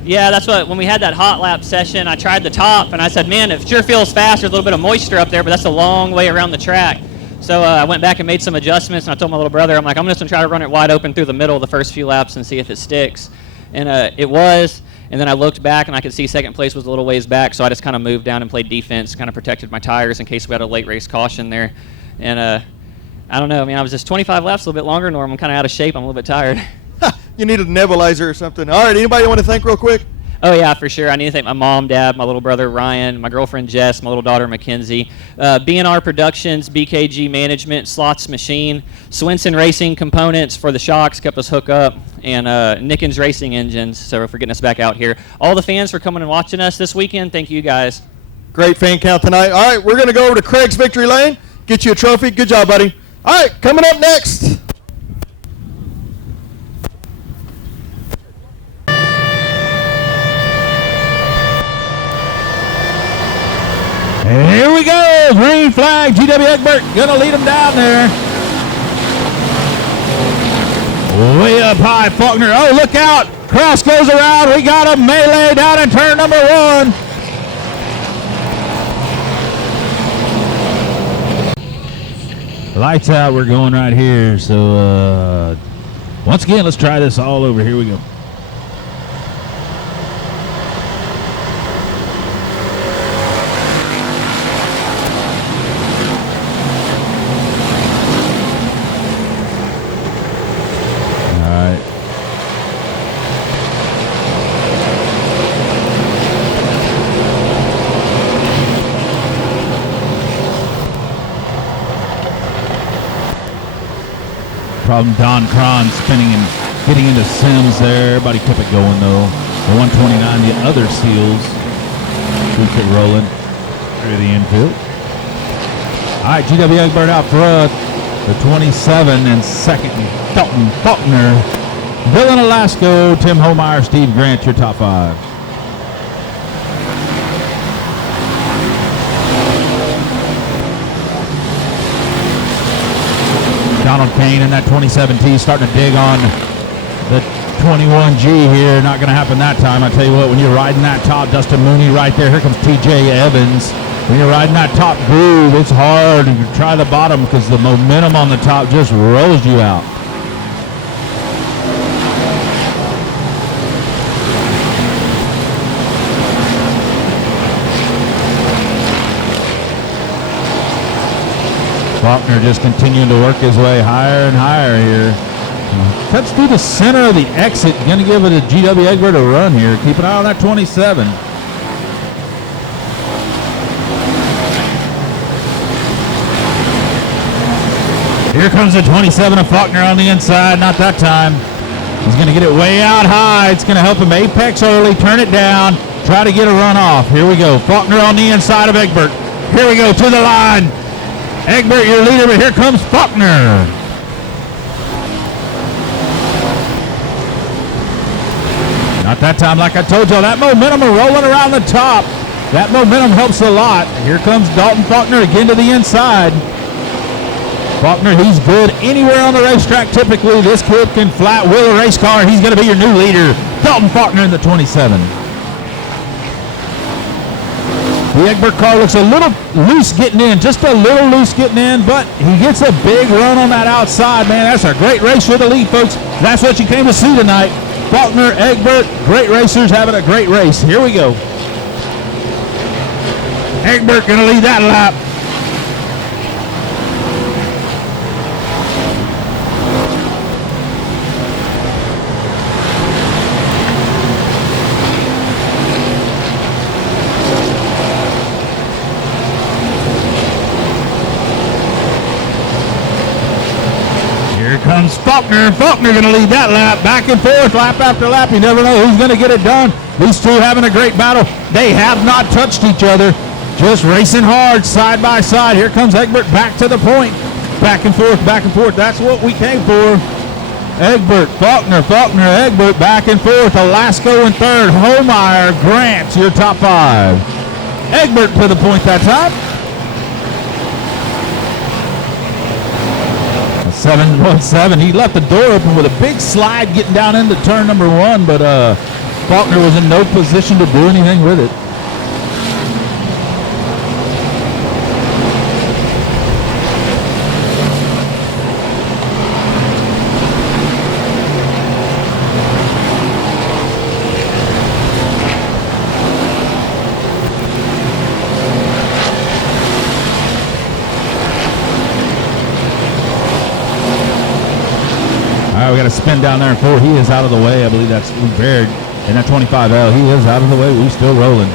Yeah, that's what, when we had that hot lap session, I tried the top, and I said, man, it sure feels fast. There's a little bit of moisture up there, but that's a long way around the track. So I went back and made some adjustments, and I told my little brother, I'm like, I'm just going to try to run it wide open through the middle of the first few laps and see if it sticks. And it was. And then I looked back, and I could see second place was a little ways back, so I just kind of moved down and played defense, kind of protected my tires in case we had a late race caution there. And I don't know. I mean, I was just 25 laps, a little bit longer, Norm. I'm kind of out of shape. I'm a little bit tired. You needed a nebulizer or something. All right, anybody you want to thank real quick? Oh, yeah, for sure. I need to thank my mom, dad, my little brother, Ryan, my girlfriend, Jess, my little daughter, Mackenzie, B&R Productions, BKG Management, Slots Machine, Swinson Racing Components for the shocks, kept us hooked up, and Nickens Racing Engines, so for getting us back out here. All the fans for coming and watching us this weekend. Thank you, guys. Great fan count tonight. All right, we're going to go over to Craig's Victory Lane, get you a trophy. Good job, buddy. All right, coming up next. Here we go. Green flag. GW Egbert going to lead them down there. Way up high, Faulkner. Oh, look out. Cross goes around. We got a melee down in turn number 1. Lights out. We're going right here. So, once again, let's try this all over. Here we go. Problem Don Cron spinning and getting into Sims there. Everybody kept it going though. The 129, the other Seals keep it rolling through the infield. All right, GW Egbert out front. The 27 and second, Dalton Faulkner. Dylan Alasco, Tim Homeyer, Steve Grant, your top 5. Donald Kane in that 27T starting to dig on the 21G here. Not going to happen that time. I tell you what, when you're riding that top, Dustin Mooney right there. Here comes TJ Evans. When you're riding that top groove, it's hard. You try the bottom because the momentum on the top just rolls you out. Faulkner just continuing to work his way higher and higher here. Cuts through the center of the exit. Going to give it a GW Egbert a run here. Keep an eye on that 27. Here comes the 27 of Faulkner on the inside. Not that time. He's going to get it way out high. It's going to help him apex early, turn it down, try to get a run off. Here we go. Faulkner on the inside of Egbert. Here we go to the line. Egbert, your leader, but here comes Faulkner. Not that time, like I told y'all. That momentum are rolling around the top. That momentum helps a lot. Here comes Dalton Faulkner again to the inside. Faulkner, he's good anywhere on the racetrack. Typically, this kid can flat wheel a race car. He's going to be your new leader. Dalton Faulkner in the 27. The Egbert car looks a little loose getting in, just a little loose getting in, but he gets a big run on that outside, man. That's a great race for the lead, folks. That's what you came to see tonight. Faulkner, Egbert, great racers having a great race. Here we go. Egbert going to lead that lap. Comes Faulkner. Faulkner going to lead that lap. Back and forth, lap after lap. You never know who's going to get it done. These two having a great battle. They have not touched each other. Just racing hard, side by side. Here comes Egbert back to the point. Back and forth, back and forth. That's what we came for. Egbert, Faulkner, Faulkner, Egbert, back and forth. Alasco in third. Homeyer, Grant, your top 5. Egbert to the point that time. 717. He left the door open with a big slide getting down into turn number 1, but Faulkner was in no position to do anything with it. We got to spin down there in 4. He is out of the way. I believe that's Lou Baird. in that 25L. He is out of the way. We still rolling.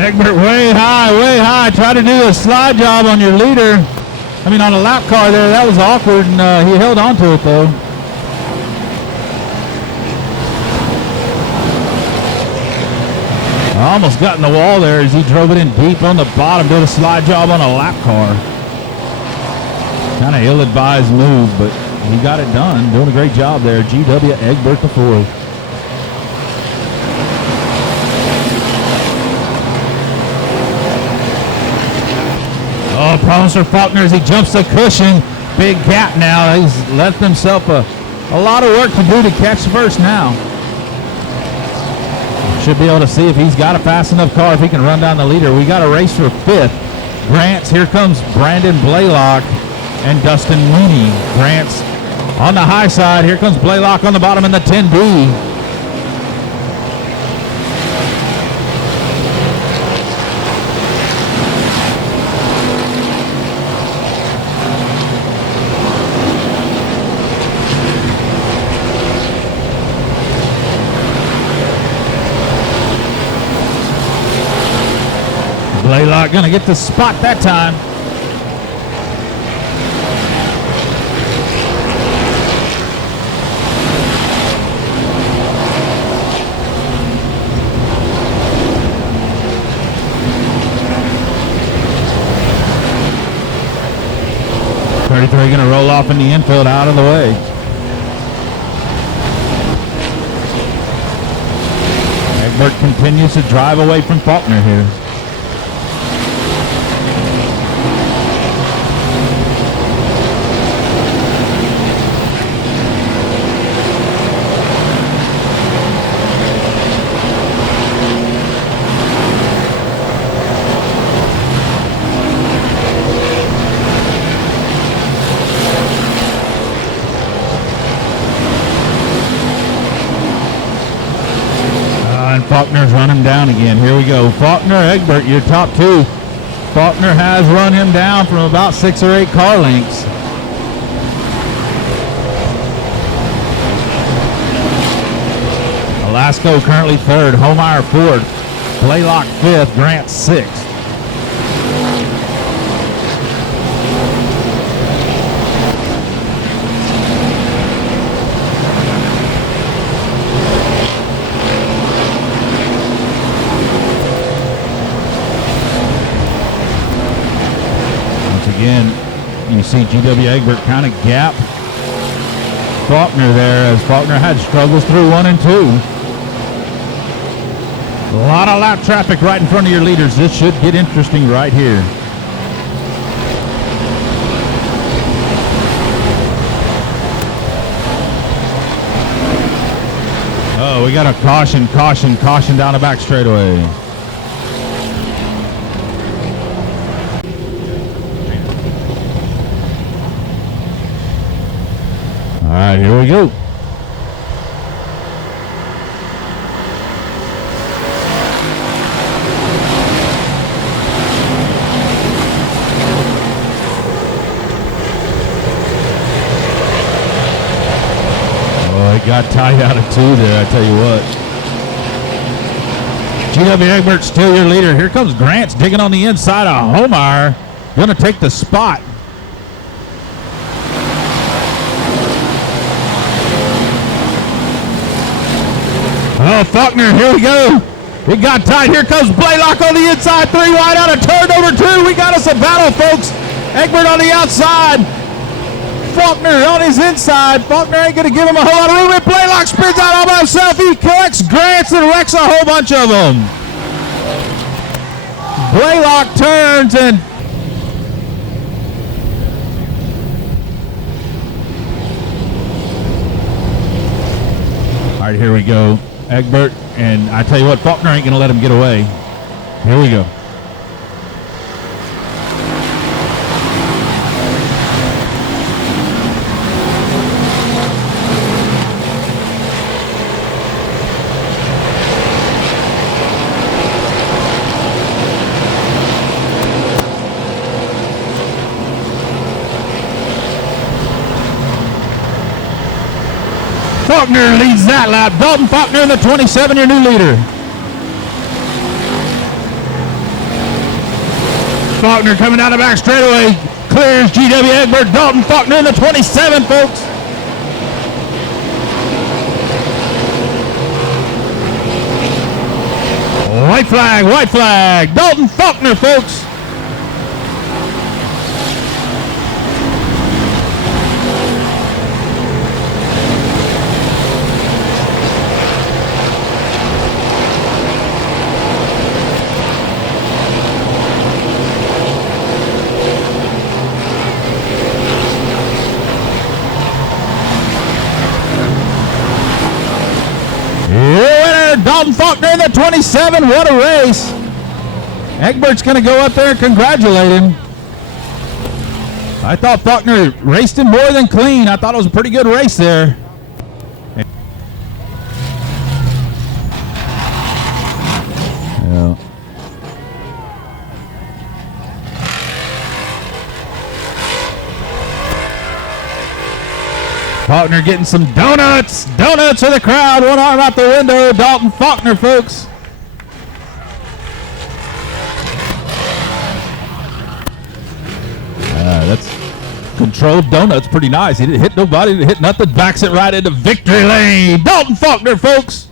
Egbert way high. Try to do a slide job on your leader. I mean, on a lap car there. That was awkward, and he held on to it, though. Almost got in the wall there as he drove it in deep on the bottom. Did a slide job on a lap car. Kind of ill-advised move, but he got it done. Doing a great job there. GW Egbert the fourth. Oh, problems for Faulkner as he jumps the cushion. Big gap now. He's left himself a lot of work to do to catch first now. Should be able to see if he's got a fast enough car, if he can run down the leader. We got a race for fifth. Grants, here comes Brandon Blaylock and Dustin Mooney. Grants on the high side. Here comes Blaylock on the bottom in the 10D. Blaylock gonna get the spot that time. .33 gonna roll off in the infield out of the way. Egbert continues to drive away from Faulkner here. Faulkner's run him down again. Here we go. Faulkner, Egbert, your top two. Faulkner has run him down from about 6 or 8 car lengths. Alasko currently third. Homeyer fourth. Blaylock fifth. Grant sixth. Again, you see GW Egbert kind of gap Faulkner there as Faulkner had struggles through 1 and 2. A lot of lap traffic right in front of your leaders. This should get interesting right here. Oh, we got a caution down the back straightaway. All right, here we go. Oh, it got tight out of 2 there, I tell you what. GW Egbert's still your leader. Here comes Grants digging on the inside of Homeyer. Gonna take the spot. Oh, Faulkner, here we go. It got tight. Here comes Blaylock on the inside. 3 wide out of turn number 2. We got us a battle, folks. Egbert on the outside. Faulkner on his inside. Faulkner ain't going to give him a whole lot of room. And Blaylock spins out all by himself. He collects Grants and wrecks a whole bunch of them. Blaylock turns and right, here we go. Egbert, and I tell you what, Faulkner ain't going to let him get away. Here we go. Faulkner leads that lap. Dalton Faulkner in the 27, your new leader. Faulkner coming down the back straightaway. Clears GW Egbert. Dalton Faulkner in the 27, folks. White flag, white flag. Dalton Faulkner, folks. Dalton Faulkner in the 27. What a race. Egbert's going to go up there and congratulate him. I thought Faulkner raced him more than clean. I thought it was a pretty good race there. Yeah. Faulkner getting some donuts. Donuts for the crowd. One arm out the window. Dalton Faulkner, folks. That's controlled donuts. Pretty nice. He didn't hit nobody. Didn't hit nothing. Backs it right into victory lane. Dalton Faulkner, folks.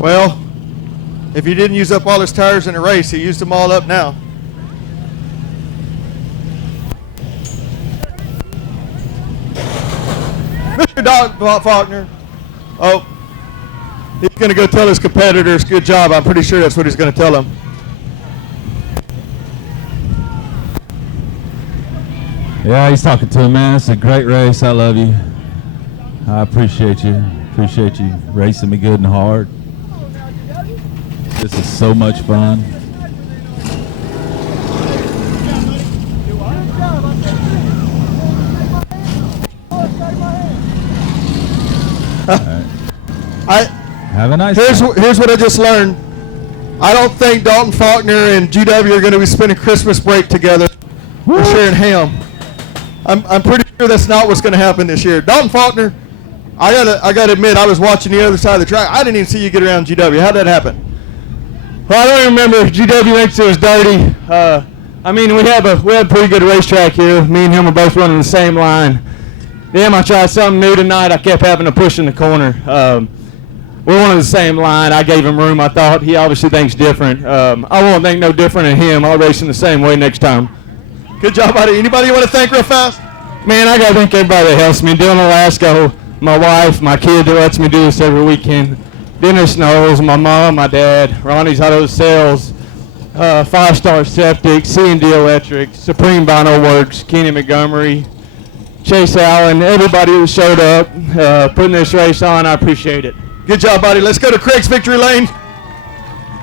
Well, if he didn't use up all his tires in the race, he used them all up now. Mr. Dalton Faulkner. Oh, he's going to go tell his competitors, good job. I'm pretty sure that's what he's going to tell them. Yeah, he's talking to him, man. It's a great race. I love you. I appreciate you. Appreciate you racing me good and hard. This is so much fun. Have a nice Here's what I just learned. I don't think Dalton Faulkner and GW are going to be spending Christmas break together for sharing ham. I'm pretty sure that's not what's going to happen this year. Dalton Faulkner, I gotta admit, I was watching the other side of the track. I didn't even see you get around GW. How'd that happen? Well, I don't remember. GW thinks it was dirty. I mean, we have a pretty good racetrack here. Me and him are both running the same line. Damn, I tried something new tonight. I kept having to push in the corner. We're running the same line. I gave him room. I thought he obviously thinks different. I won't think no different than him. I'll race in the same way next time. Good job, buddy. Anybody you want to thank real fast? Man, I got to thank everybody that helps me. Dylan Alaska, my wife, my kid that lets me do this every weekend. Dennis Knowles, my mom, my dad, Ronnie's Auto Sales, 5 Star Septic, C&D Electric, Supreme Vinyl Works, Kenny Montgomery, Chase Allen, everybody who showed up, putting this race on. I appreciate it. Good job, buddy. Let's go to Craig's victory lane.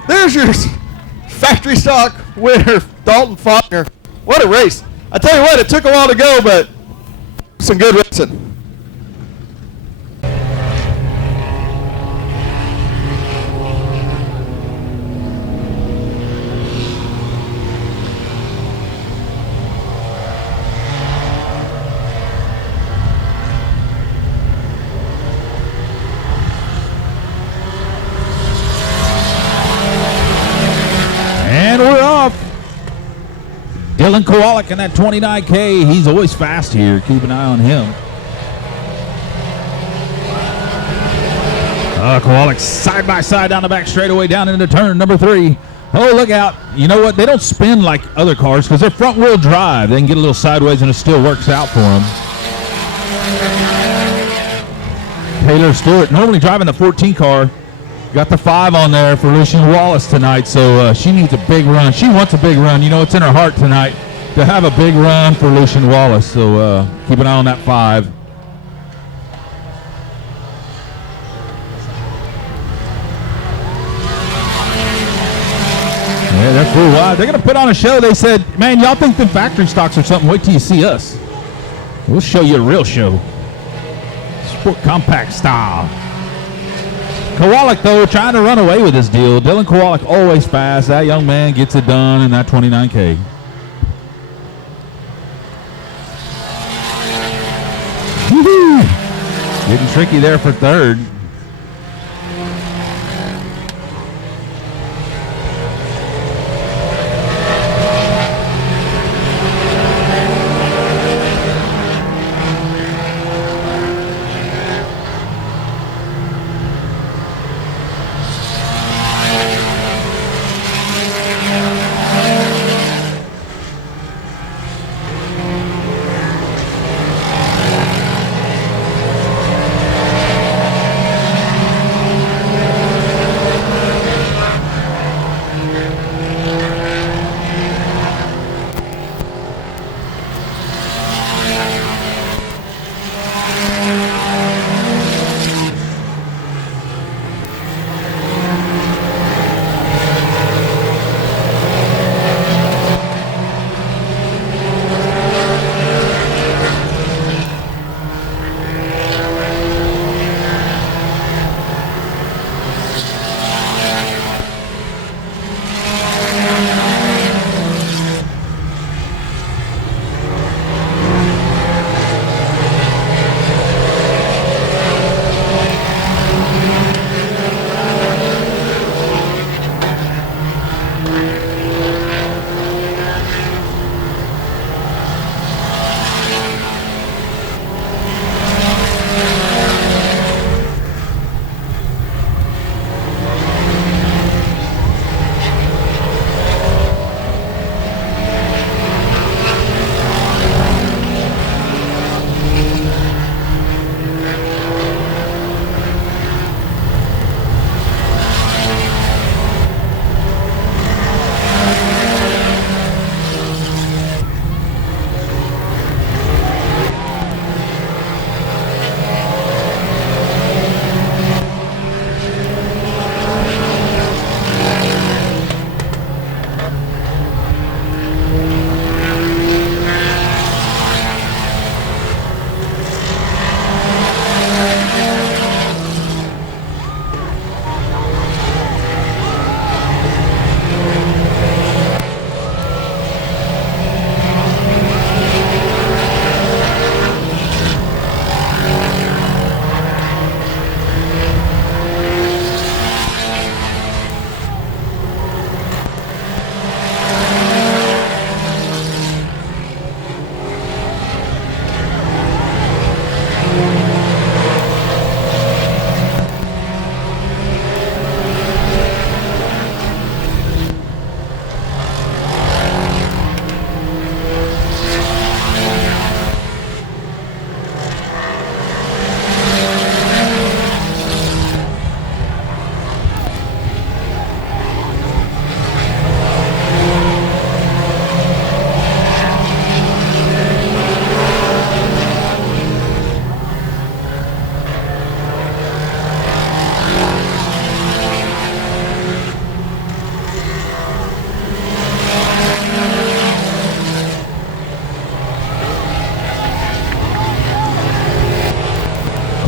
There's your factory stock winner, Dalton Faulkner. What a race. I tell you what, it took a while to go, but some good racing. And we're off. Dylan Kowalik in that 29K. He's always fast here. Keep an eye on him. Kowalik side by side down the back straightaway down into turn number 3. Oh, look out. You know what? They don't spin like other cars because they're front wheel drive. They can get a little sideways and it still works out for them. Taylor Stewart, normally driving the 14 car, Got the 5 on there for Lucian Wallace tonight, so she needs a big run. She wants a big run. You know, it's in her heart tonight to have a big run for Lucian Wallace, so keep an eye on that 5. Yeah, they're full wide. They're going to put on a show. They said, man, y'all think the factory stocks or something. Wait till you see us. We'll show you a real show. Sport compact style. Kowalik, though, trying to run away with this deal. Dylan Kowalik always fast. That young man gets it done in that 29K. Woo-hoo. Getting tricky there for third.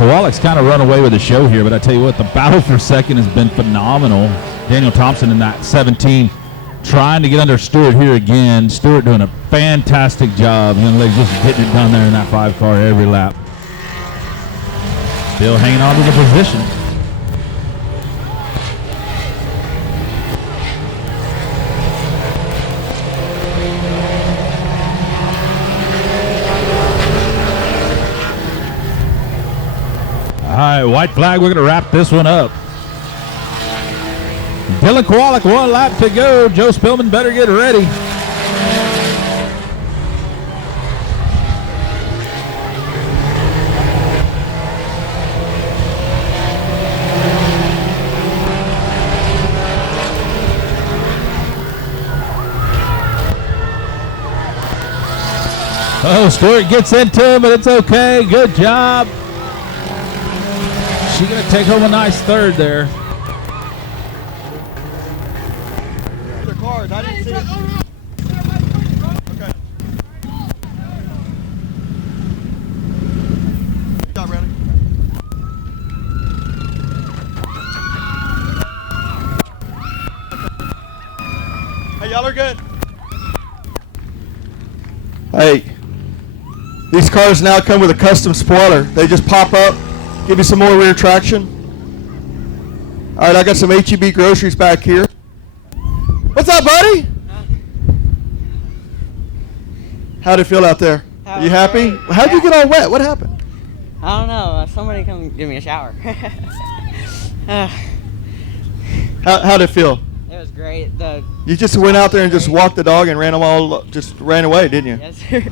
Kowalik's kind of run away with the show here, but I tell you what, the battle for second has been phenomenal. Daniel Thompson in that 17 trying to get under Stewart here again. Stewart doing a fantastic job. Young lady just getting it done there in that 5 car every lap. Still hanging on to the position. All right, white flag, we're going to wrap this one up. Dylan Kowalik, 1 lap to go. Joe Spillman better get ready. Oh, Stewart gets into him, but it's okay. Good job. She's going to take home a nice third there. Their cars. I didn't see it. Okay. Good job, Randy. Hey, y'all are good. Hey, these cars now come with a custom spoiler. They just pop up, give you some more rear traction. All right, I got some HEB groceries back here. What's up, buddy? How'd it feel out there? You happy? How'd you get all wet? What happened? I don't know. Somebody come give me a shower. How'd it feel? It was great. You just went out there and just walked the dog and ran them all, just ran away, didn't you? Yes, sir.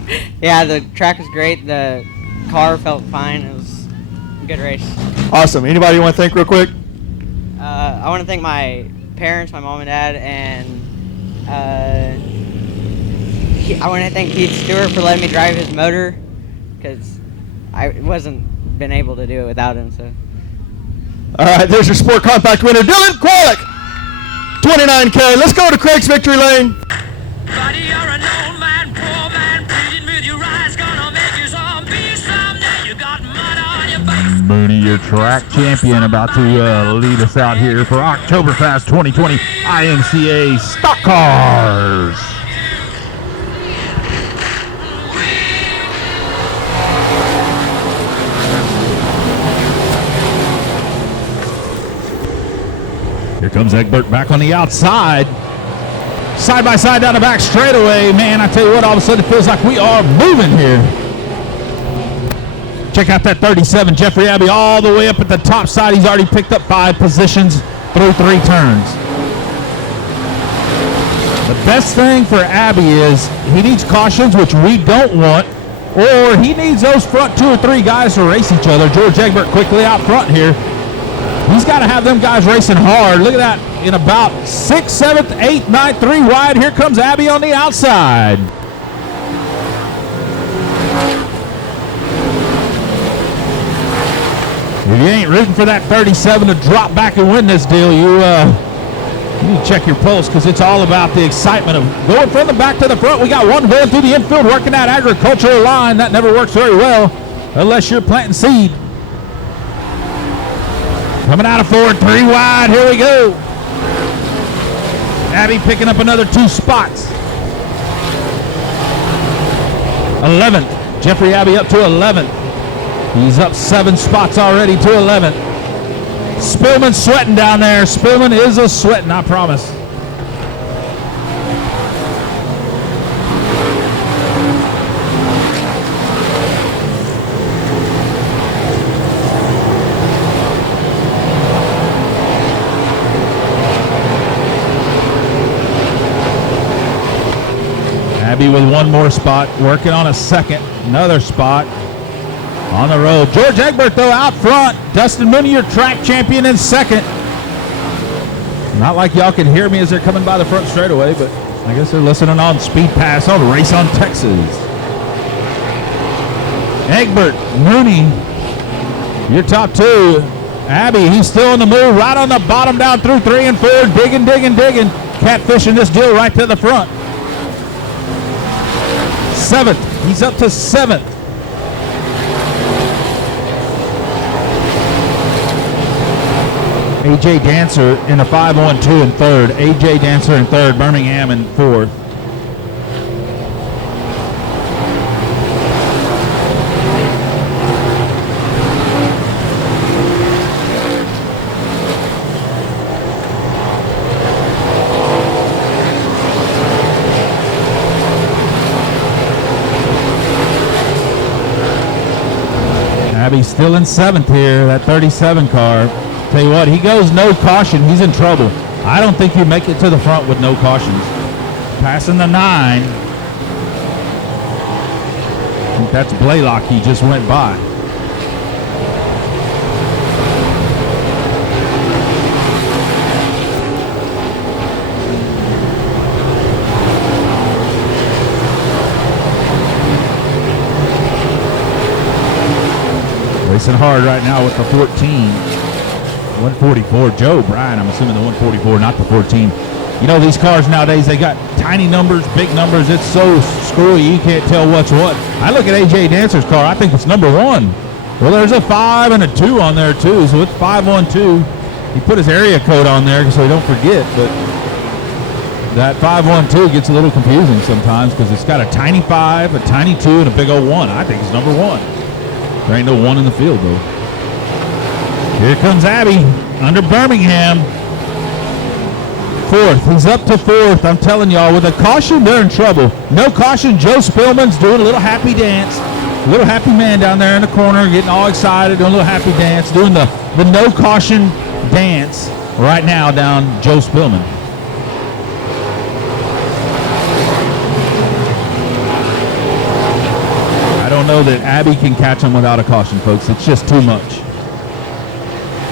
Yeah, the track was great. The car felt fine. It was a good race. Awesome. Anybody you want to thank real quick? I want to thank my parents, my mom and dad, and I want to thank Keith Stewart for letting me drive his motor, because I wasn't been able to do it without him. So. All right, there's your sport compact winner, Dylan Kwolek. 29K. Let's go to Craig's victory lane. Buddy, you're an old man, poor man, pleading with your eyes, gonna make you zombie someday. You got mud on your face. Mooney, your track champion, about to lead us out here for OctoberFast 2020 IMCA Stock Cars. Here comes Egbert back on the outside. Side by side down the back straightaway. Man, I tell you what, all of a sudden it feels like we are moving here. Check out that 37, Jeffrey Abbey, all the way up at the top side. He's already picked up 5 positions through 3 turns. The best thing for Abbey is he needs cautions, which we don't want, or he needs those front 2 or 3 guys to race each other. George Egbert quickly out front here. He's got to have them guys racing hard. Look at that. In about 6th, 7th, 8th, 9th, 3 wide. Here comes Abbey on the outside. If you ain't rooting for that 37 to drop back and win this deal, you need to check your pulse, because it's all about the excitement of going from the back to the front. We got one going through the infield working that agricultural line. That never works very well unless you're planting seed. Coming out of 4, 3 wide, here we go. Abbey picking up another 2 spots. 11th, Jeffrey Abbey up to 11th. He's up 7 spots already to 11th. Spillman's sweating down there. Spillman is a sweating, I promise. Abbey with 1 more spot, working on a 2nd, another spot on the road. George Egbert, though, out front. Dustin Mooney, your track champion, in 2nd. Not like y'all can hear me as they're coming by the front straightaway, but I guess they're listening on Speed Pass on Race on Texas. Egbert, Mooney, your top 2. Abbey, he's still on the move, right on the bottom, down through 3 and 4, digging. Catfishing this deal right to the front. 7th, he's up to 7th. AJ Dancer in a 5-1-2 in 3rd. AJ Dancer in 3rd, Birmingham in 4th. Abbey's still in 7th here, that 37 car. Tell you what, he goes no caution, he's in trouble. I don't think you make it to the front with no cautions. Passing the 9. I think that's Blaylock he just went by. racing hard right now with the 14. 144. Joe Bryan, I'm assuming the 144, not the 14. You know, these cars nowadays, they got tiny numbers, big numbers. It's so screwy, you can't tell what's what. I look at AJ Dancer's car, I think it's number 1. Well, there's a 5 and a 2 on there, too, so it's 512. He put his area code on there so he don't forget, but that 512 gets a little confusing sometimes because it's got a tiny 5, a tiny 2, and a big old 1. I think it's number 1. There ain't no 1 in the field, though. Here comes Abby under Birmingham. 4th. He's up to 4th. I'm telling y'all, with a caution, they're in trouble. No caution. Joe Spillman's doing a little happy dance. A little happy man down there in the corner, getting all excited, doing a little happy dance, doing the no caution dance right now down Joe Spillman. I don't know that Abby can catch him without a caution, folks. It's just too much.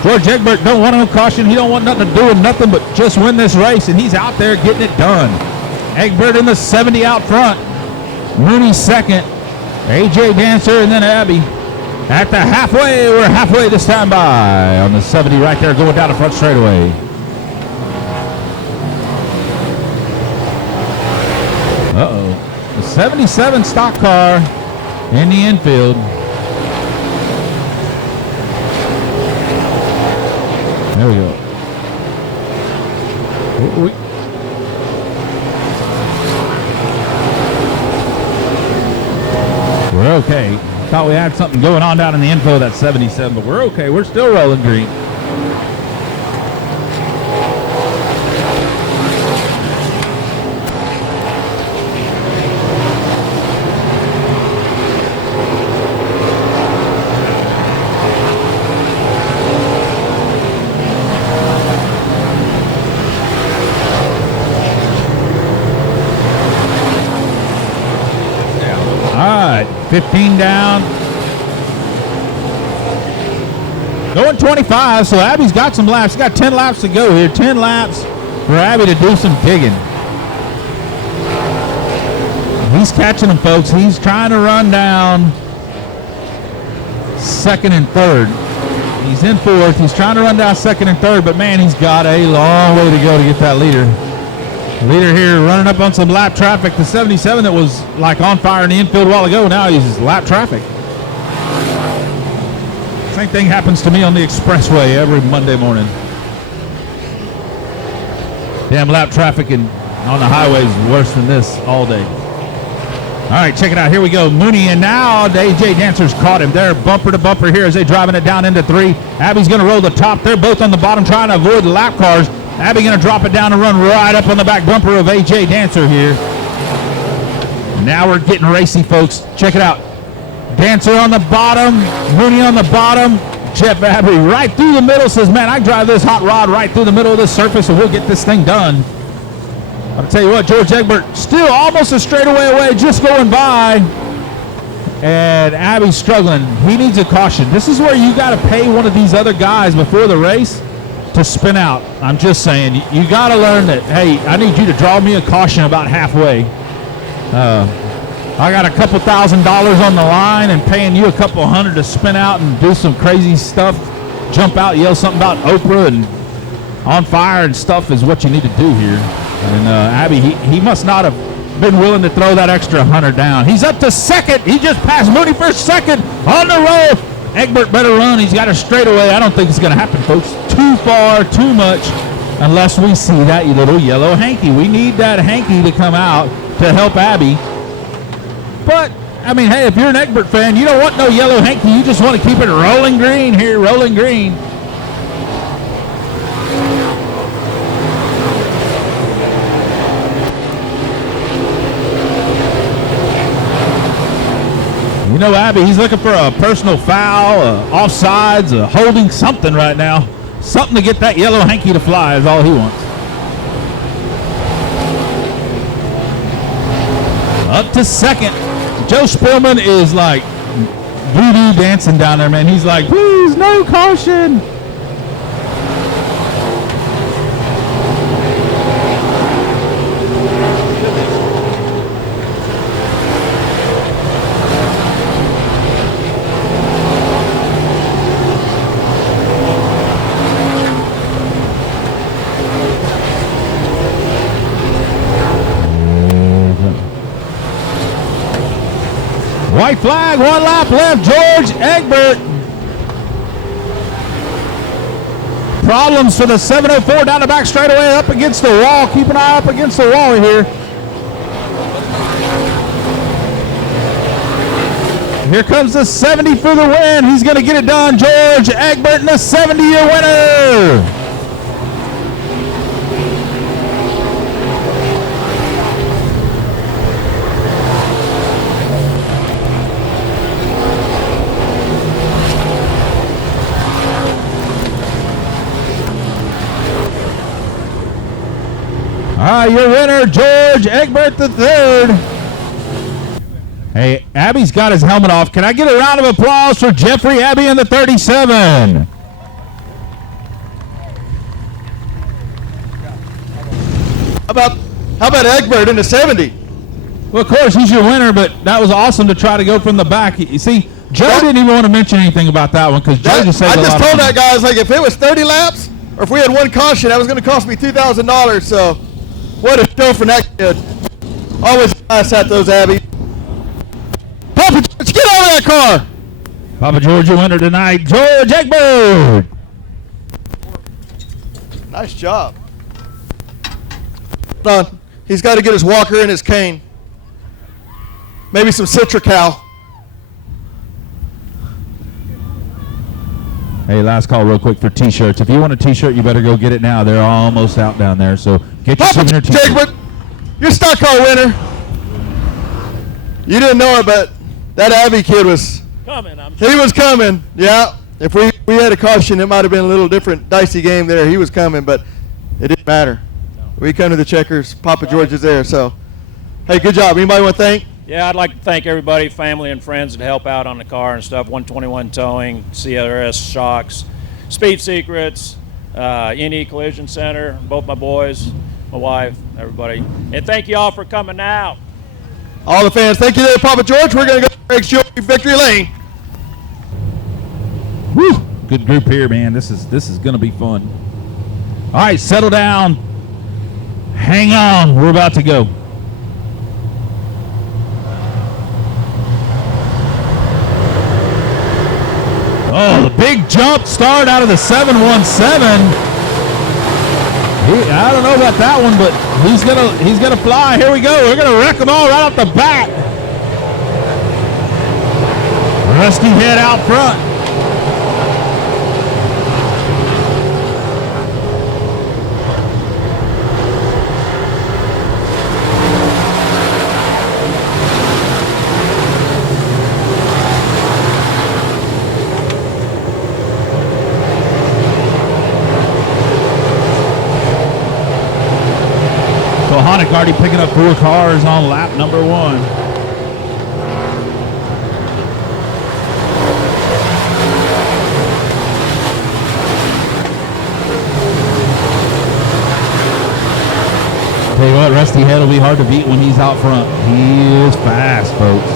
George Egbert don't want no caution. He don't want nothing to do with nothing but just win this race, and he's out there getting it done. Egbert in the 70 out front. Mooney second. AJ Dancer and then Abby. At the halfway, we're halfway this time by on the 70 right there going down the front straightaway. Uh-oh. The 77 stock car in the infield. There we go. We're okay. Thought we had something going on down in the info of that 77, but we're okay. We're still rolling green. All right, 15 down. Going 25, so Abby's got some laps. He's got 10 laps to go here. 10 laps for Abby to do some digging. He's catching them, folks. He's trying to run down second and third. He's in 4th. He's trying to run down second and third, but, man, he's got a long way to go to get that leader. Leader here running up on some lap traffic. The 77 that was like on fire in the infield a while ago, now he's lap traffic. Same thing happens to me on the expressway every Monday morning. Damn, lap traffic on the highway is worse than this all day. All right, check it out. Here we go. Mooney, and now the AJ Dancers caught him. They're bumper to bumper here as they're driving it down into 3. Abby's going to roll the top. They're both on the bottom trying to avoid the lap cars. Abby going to drop it down and run right up on the back bumper of AJ Dancer here. Now we're getting racy, folks. Check it out. Dancer on the bottom, Mooney on the bottom. Jeff Abby right through the middle says, man, I can drive this hot rod right through the middle of this surface and we'll get this thing done. I'll tell you what, George Egbert still almost a straightaway away, just going by. And Abby's struggling. He needs a caution. This is where you got to pay one of these other guys before the race to spin out. I'm just saying, you got to learn that, hey, I need you to draw me a caution about halfway. I got a couple $1,000s on the line and paying you a couple $100 to spin out and do some crazy stuff, jump out, yell something about Oprah and on fire and stuff is what you need to do here. And Abby, he must not have been willing to throw that extra $100 down. He's up to second. He just passed Mooney for second on the roll. Egbert better run. He's got a straightaway. I don't think it's going to happen, folks. Too far, too much, unless we see that little yellow hanky. We need that hanky to come out to help Abby. But, I mean, hey, if you're an Egbert fan, you don't want no yellow hanky. You just want to keep it rolling green here, rolling green. You know, Abby, he's looking for a personal foul, offsides, holding something right now. Something to get that yellow hanky to fly is all he wants. Up to second. Joe Spillman is like voodoo dancing down there, man. He's like, please, no caution. White flag, 1 lap left. George Egbert. Problems for the 704 down the back straightaway, up against the wall. Keep an eye up against the wall here. Here comes the 70 for the win. He's going to get it done. George Egbert, the 70-year winner. All right, your winner, George Egbert III. Hey, Abby's got his helmet off. Can I get a round of applause for Jeffrey Abbey in the 37? How about Egbert in the 70? Well, of course, he's your winner, but that was awesome to try to go from the back. You see, Joe didn't even want to mention anything about that one because Joe just said I just told that guy, I was like, if it was 30 laps or if we had one caution, that was going to cost me $2,000. So, what a show for that kid. Always nice at those, Abby. Papa George, get out of that car. Papa George, your winner tonight, George Egbert. Nice job. Hold on. He's got to get his walker and his cane. Maybe some Citrical. Hey, last call real quick for T-shirts. If you want a T-shirt, you better go get it now. They're almost out down there, so get your souvenir T-shirt. Egbert, your stock car winner. You didn't know it, but that Abbey kid was coming. He was coming, yeah. If we had a caution, it might have been a little different, dicey game there. He was coming, but it didn't matter. We come to the checkers. Papa George is there, so. Hey, good job. Anybody want to thank? Yeah, I'd like to thank everybody, family and friends that help out on the car and stuff. 121 Towing, CRS Shocks, Speed Secrets, NE Collision Center, both my boys, my wife, everybody. And thank you all for coming out. All the fans, thank you there, Papa George. We're going to go to Greg's Jewelry Victory Lane. Woo! Good group here, man. This is going to be fun. All right, settle down. Hang on. We're about to go. Oh, the big jump start out of the 717. I don't know about that one, but he's gonna fly. Here we go. We're gonna wreck them all right off the bat. Rusty head out front. Kohanic already picking up 4 cars on lap number 1. Tell you what, Rusty Head will be hard to beat when he's out front. He is fast, folks.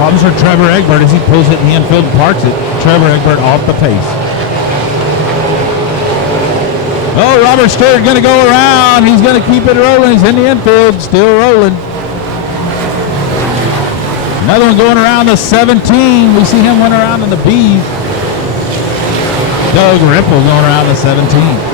Problems for Trevor Egbert as he pulls it in the infield and parks it. Trevor Egbert off the pace. Oh, Robert Stewart going to go around. He's going to keep it rolling. He's in the infield, still rolling. Another one going around the 17. We see him went around in the B. Doug Ripple going around the 17.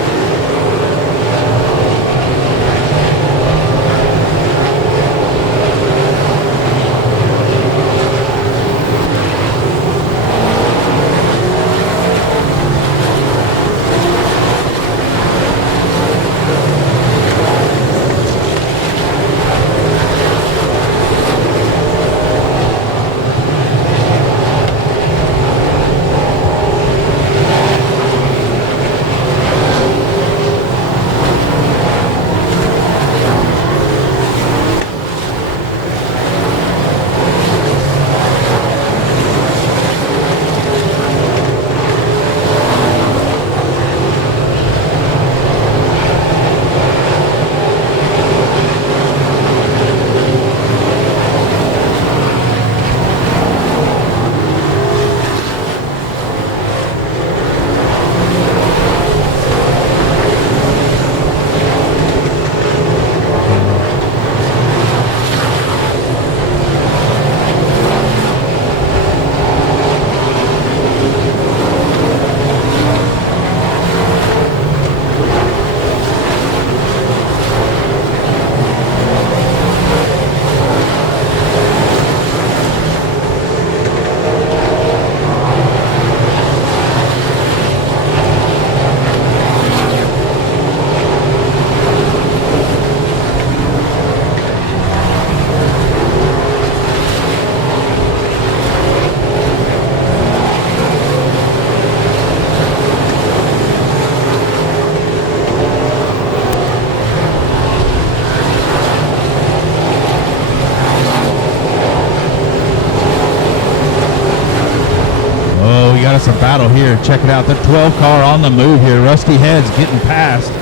here. Check it out. The 12 car on the move here. Rusty Head's getting past.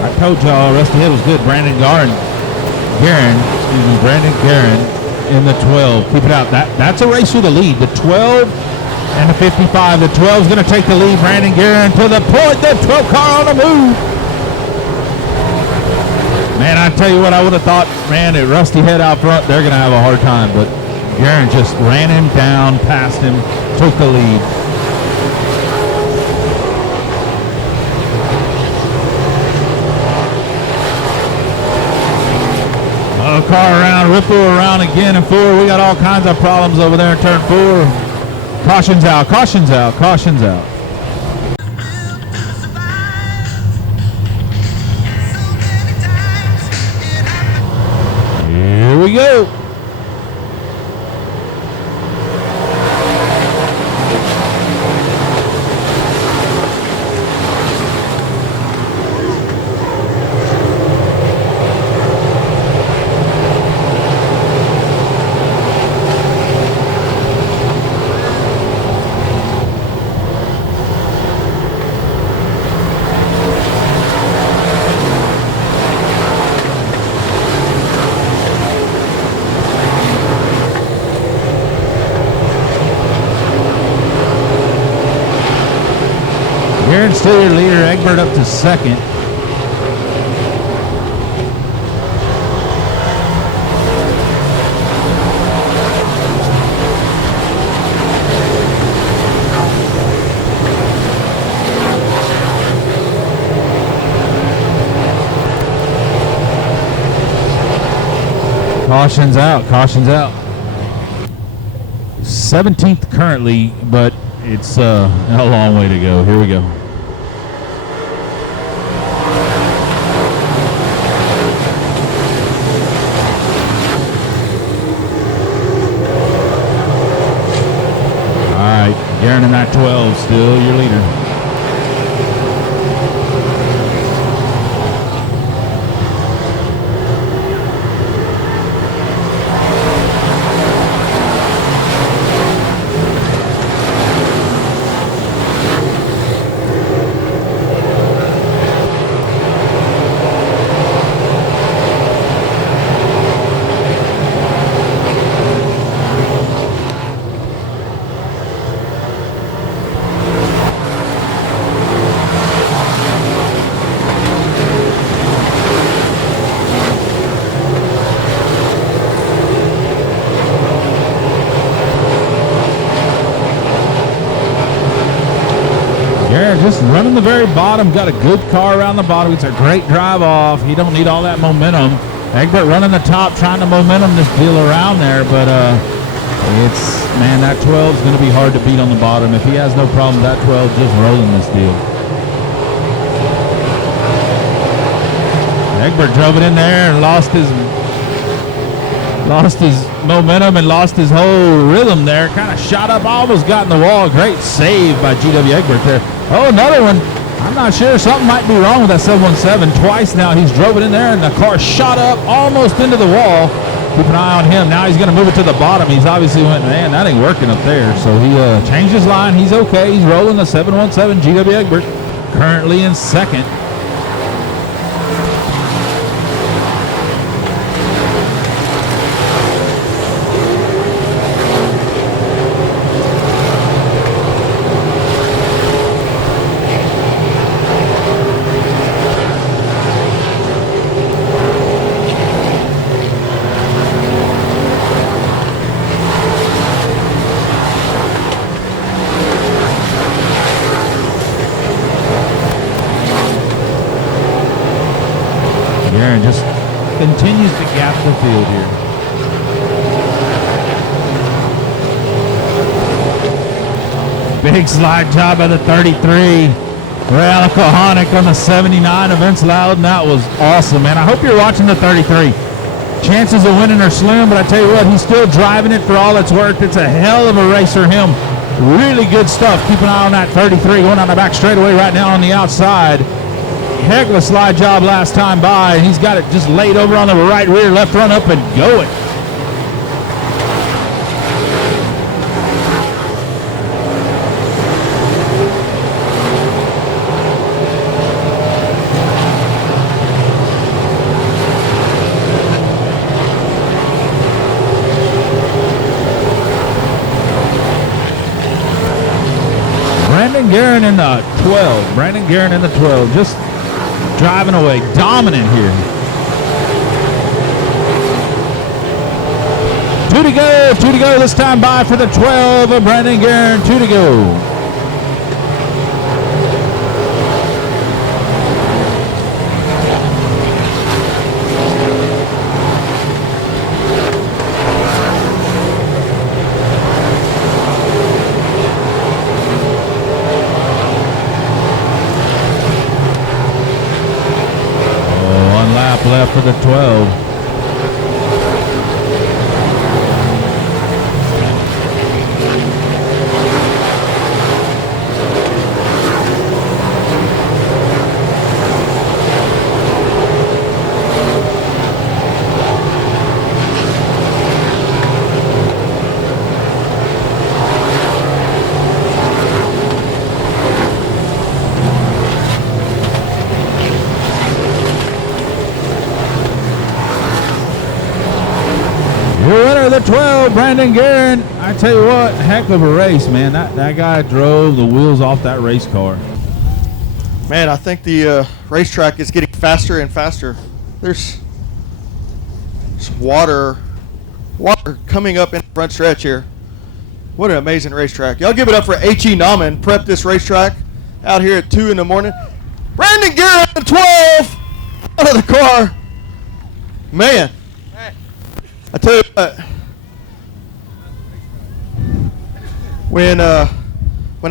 I told y'all Rusty Head was good. Brandon Guerin in the 12. Keep it out. That's a race for the lead. The 12 and the 55. The 12 is going to take the lead. Brandon Guerin to the point. The 12 car on the move. Man, I tell you what, I would have thought, man, at Rusty Head out front, they're going to have a hard time. But Guerin just ran him down, passed him, took the lead. Car around, ripple around again in 4. We got all kinds of problems over there in turn 4. Caution's out, caution's out, caution's out. Here we go. Guerin's still your leader. Egbert up to second. Caution's out, caution's out. 17th currently, but it's a long way to go. Here we go. All right, Guerin in that 12, still your leader. Just running the very bottom, got a good car around the bottom. It's a great drive off. He don't need all that momentum. Egbert running the top, trying to momentum this deal around there, but it's, man, that 12 is going to be hard to beat on the bottom. If he has no problem, that 12 just rolling this deal. Egbert drove it in there and lost his momentum and lost his whole rhythm there. Kind of shot up, almost got in the wall. Great save by GW Egbert there. Oh, another one. I'm not sure. Something might be wrong with that 717. Twice now he's drove it in there, and the car shot up almost into the wall. Keep an eye on him. Now he's going to move it to the bottom. He's obviously went, man, that ain't working up there. So he changed his line. He's okay. He's rolling the 717 GW Egbert, currently in second. Just continues to gap the field here. Big slide job by the 33. Ray Alcohonic on the 79 of Vince Loudon. That was awesome, man. I hope you're watching the 33. Chances of winning are slim, but I tell you what, he's still driving it for all it's worth. It's a hell of a race for him. Really good stuff. Keep an eye on that 33 going on the back straightaway right now on the outside. Heck of a slide job last time by, and he's got it just laid over on the right rear, left run up and going. the 12. Brandon Guerin in the 12. Just driving away. Dominant here. 2 to go. 2 to go this time by for the 12 of Brandon Guerin. 2 to go. Left for the 12. The 12, Brandon Guerin. I tell you what, heck of a race, man. That guy drove the wheels off that race car. Man, I think the racetrack is getting faster and faster. There's water coming up in the front stretch here. What an amazing racetrack. Y'all give it up for H.E. Nauman. Prep this racetrack out here at 2 in the morning. Brandon Guerin, 12, out of the car. Man, I tell you what. When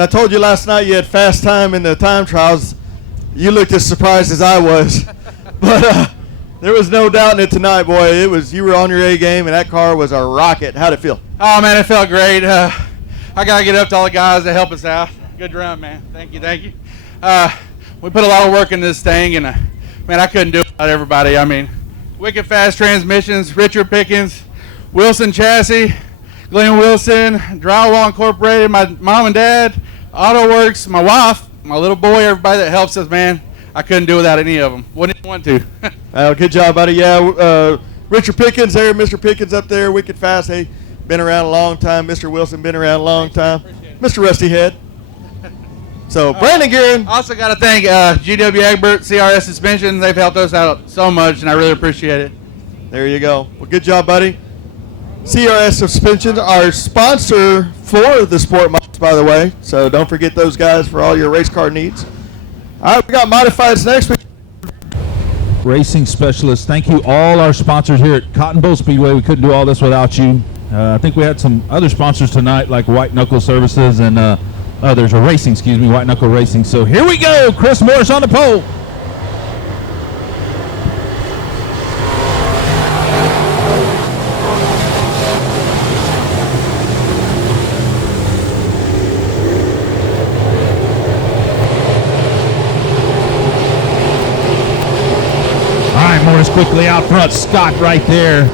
I told you last night you had fast time in the time trials, you looked as surprised as I was. But there was no doubt in it tonight, boy. You were on your A game, and that car was a rocket. How'd it feel? Oh, man, it felt great. I got to get up to all the guys that help us out. Good run, man. Thank you. We put a lot of work in this thing, and, man, I couldn't do it without everybody. I mean, Wicked Fast Transmissions, Richard Pickens, Wilson Chassis, Glenn Wilson, Drywall Incorporated, my mom and dad, AutoWorks, my wife, my little boy, everybody that helps us, man. I couldn't do without any of them. Wouldn't even want to. Good job, buddy. Yeah, Richard Pickens there, Mr. Pickens up there, Wicked Fast. Hey, been around a long time. Mr. Wilson been around a long time. Mr. Rusty Head. So, Brandon Guerin. Also got to thank GW Egbert, CRS Suspension. They've helped us out so much, and I really appreciate it. There you go. Well, good job, buddy. CRS Suspension, our sponsor for the Sport Mods, by the way. So don't forget those guys for all your race car needs. All right, we got Modifieds next week. Racing specialists. Thank you, all our sponsors here at Cotton Bowl Speedway. We couldn't do all this without you. I think we had some other sponsors tonight, like White Knuckle Services and others, or Racing, excuse me, White Knuckle Racing. So here we go. Chris Morris on the pole. Morris quickly out front. Scott right there.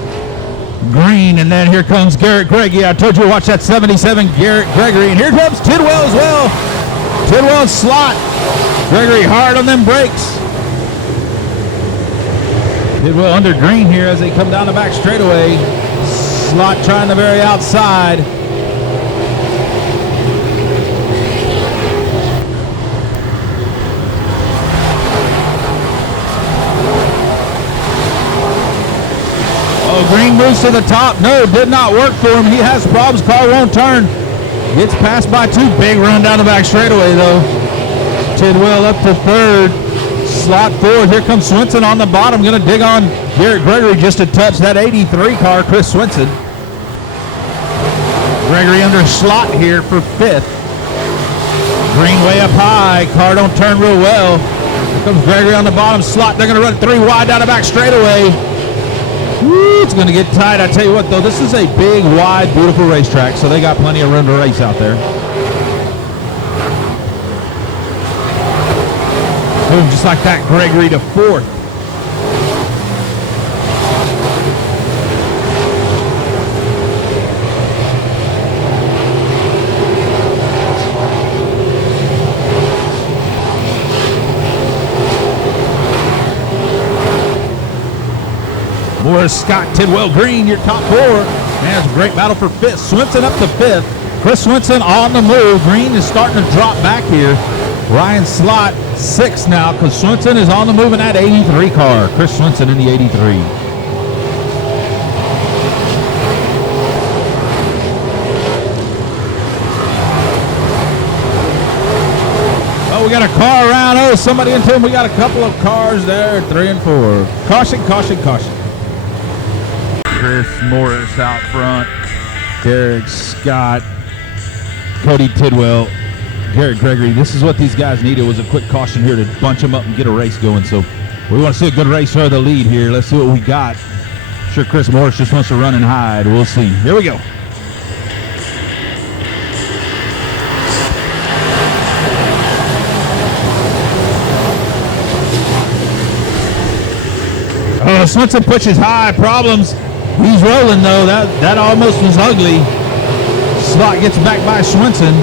Green, and then here comes Garrett Gregory. I told you to watch that 77 Garrett Gregory. And here comes Tidwell as well. Tidwell's slot. Gregory hard on them brakes. Tidwell under Green here as they come down the back straightaway. Slot trying the very outside. Green moves to the top. No, did not work for him. He has problems. Car won't turn. Gets passed by two. Big run down the back straightaway, though. Tidwell up to third. Slot forward. Here comes Swenson on the bottom. Going to dig on Garrett Gregory just to touch that 83 car, Chris Swenson. Gregory under slot here for fifth. Green way up high. Car don't turn real well. Here comes Gregory on the bottom. Slot. They're going to run 3 wide down the back straightaway. Woo, it's going to get tight. I tell you what, though, this is a big, wide, beautiful racetrack, so they got plenty of room to race out there. Boom, just like that, Gregory to fourth. Morris, Scott, Tidwell, Green, your top four. Man, it's a great battle for fifth. Swenson up to fifth. Chris Swenson on the move. Green is starting to drop back here. Ryan Slott 6 now because Swenson is on the move in that 83 car. Chris Swenson in the 83. Oh, we got a car around. Oh, somebody into him. We got a couple of cars there, 3 and 4. Caution, caution, caution. Chris Morris out front. Derek Scott. Cody Tidwell. Garrett Gregory. This is what these guys needed, was a quick caution here to bunch them up and get a race going. So we want to see a good race for the lead here. Let's see what we got. Sure, Chris Morris just wants to run and hide. We'll see. Here we go. Oh, Swenson pushes high. Problems. He's rolling, though. That almost was ugly. Slot gets back by Swenson.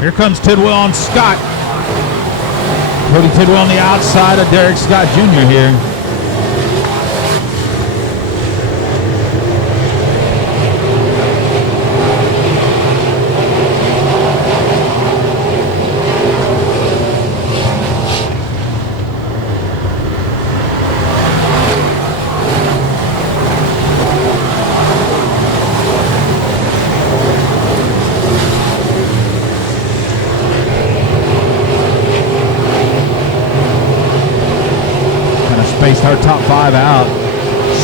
Here comes Tidwell on Scott. Cody Tidwell on the outside of Derek Scott Jr. here. Spaced our top 5 out.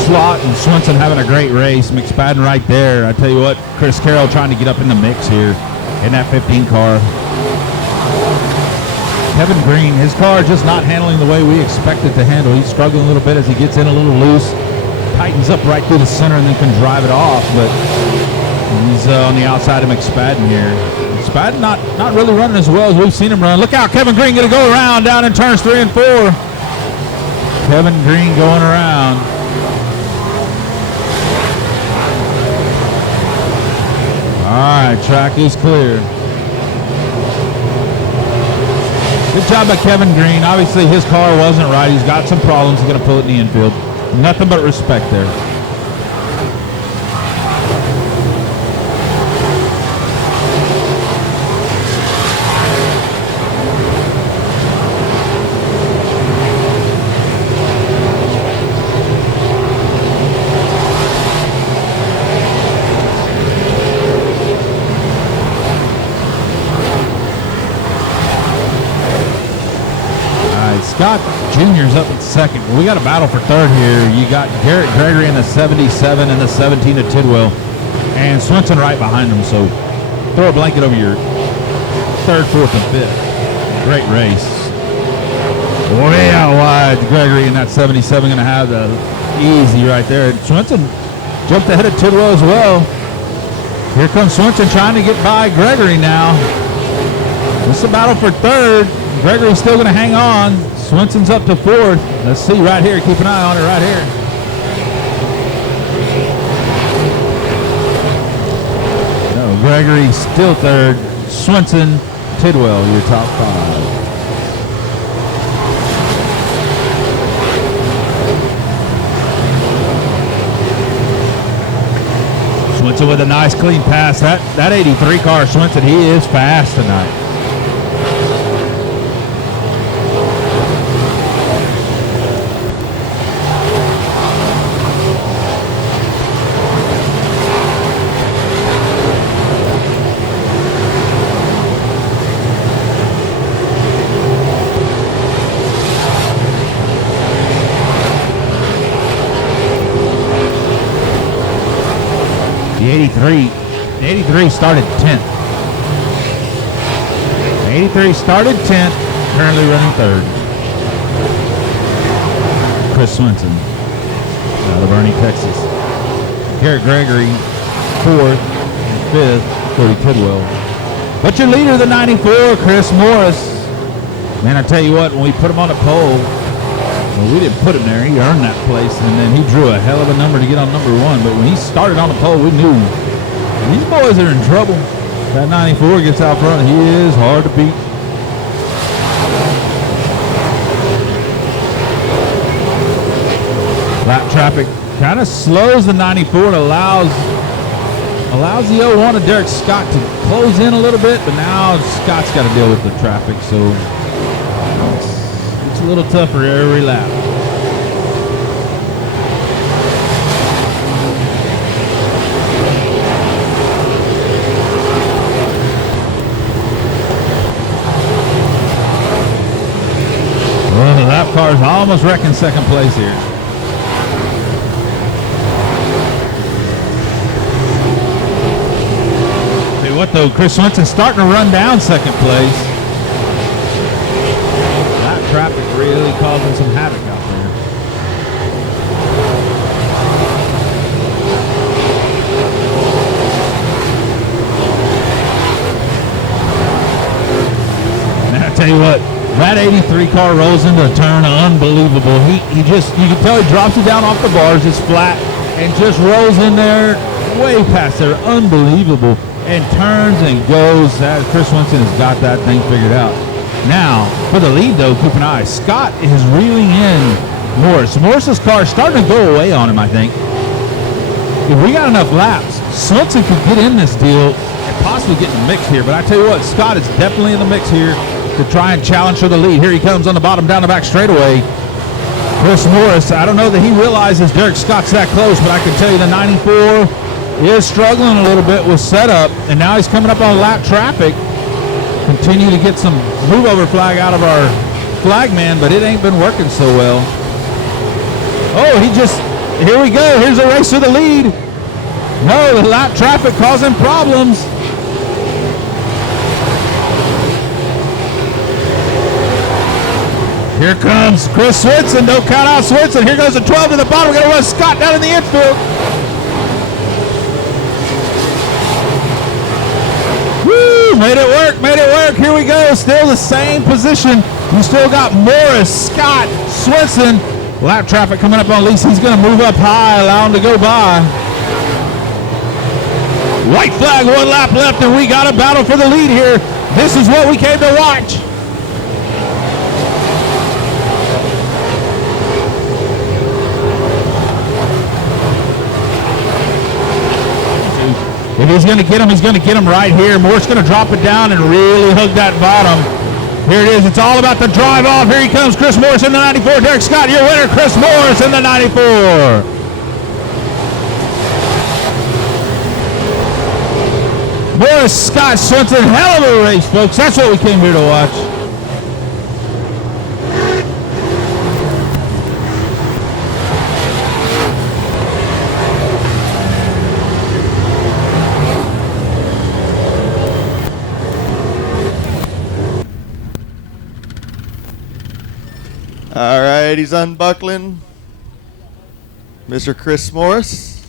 Slot and Swenson having a great race. McSpadden right there. I tell you what, Chris Carroll trying to get up in the mix here in that 15 car. Kevin Green, his car just not handling the way we expect it to handle. He's struggling a little bit as he gets in a little loose. Tightens up right through the center and then can drive it off, but he's on the outside of McSpadden here. McSpadden not really running as well as we've seen him run. Look out, Kevin Green going to go around down in turns 3 and 4. Kevin Green going around. All right, track is clear. Good job by Kevin Green. Obviously, his car wasn't right. He's got some problems. He's going to pull it in the infield. Nothing but respect there. Scott Jr.'s up at second. We got a battle for third here. You got Garrett Gregory in the 77 and the 17 of Tidwell. And Swenson right behind him. So throw a blanket over your third, fourth, and fifth. Great race. Way out wide. Gregory in that 77 going to have the easy right there. Swenson jumped ahead of Tidwell as well. Here comes Swenson trying to get by Gregory now. This is a battle for third. Gregory's still going to hang on. Swenson's up to fourth. Let's see right here. Keep an eye on it right here. No, Gregory still third. Swenson, Tidwell, your top 5. Swenson with a nice clean pass. That 83 car, Swenson, he is fast tonight. The 83 started 10th. 83 started 10th, currently running third. Chris Swenson out of Ernie, Texas. Garrett Gregory, 4th and 5th, Cody Tidwell. But your leader, the 94, Chris Morris. Man, I tell you what, when we put him on a pole, well, we didn't put him there. He earned that place, and then he drew a hell of a number to get on number 1. But when he started on the pole, we knew these boys are in trouble. That 94 gets out front. He is hard to beat. Lap traffic kind of slows the 94 and allows allows the 01 of Derek Scott to close in a little bit, but now Scott's got to deal with the traffic, so it's a little tougher every lap. Well, the lap car's almost wrecking second place here. What though, Chris Swenson's starting to run down second place. That traffic really causing some havoc out there. And I tell you what, that 83 car rolls into a turn unbelievable. He just, you can tell he drops it down off the bars, it's flat, and just rolls in there way past there. Unbelievable. And turns and goes. Chris Swenson has got that thing figured out. Now, for the lead, though, keep an eye. Scott is reeling in Morris. Morris's car is starting to go away on him, I think. If we got enough laps, Swenson could get in this deal and possibly get in the mix here. But I tell you what, Scott is definitely in the mix here to try and challenge for the lead. Here he comes on the bottom, down the back straightaway. Chris Morris, I don't know that he realizes Derek Scott's that close, but I can tell you the 94 is struggling a little bit with setup, and now he's coming up on lap traffic. Continue to get some move over flag out of our flagman, but it ain't been working so well. Oh, here we go. Here's a race to the lead. No, the lap traffic causing problems. Here comes Chris Swenson. Don't count out Swenson. Here goes the 12 to the bottom. We're going to run Scott down in the infield. Made it work. Here we go. Still the same position. You still got Morris, Scott, Swenson. Lap traffic coming up on Lease. He's going to move up high, allow him to go by. White flag, 1 lap left, and we got a battle for the lead here. This is what we came to watch. If he's going to get him, he's going to get him right here. Morris going to drop it down and really hook that bottom. Here it is. It's all about the drive off. Here he comes, Chris Morris in the 94. Derek Scott, your winner, Chris Morris in the 94. Morris, Scott, Swenson, hell of a race, folks. That's what we came here to watch. All right, he's unbuckling. Mr. Chris Morris,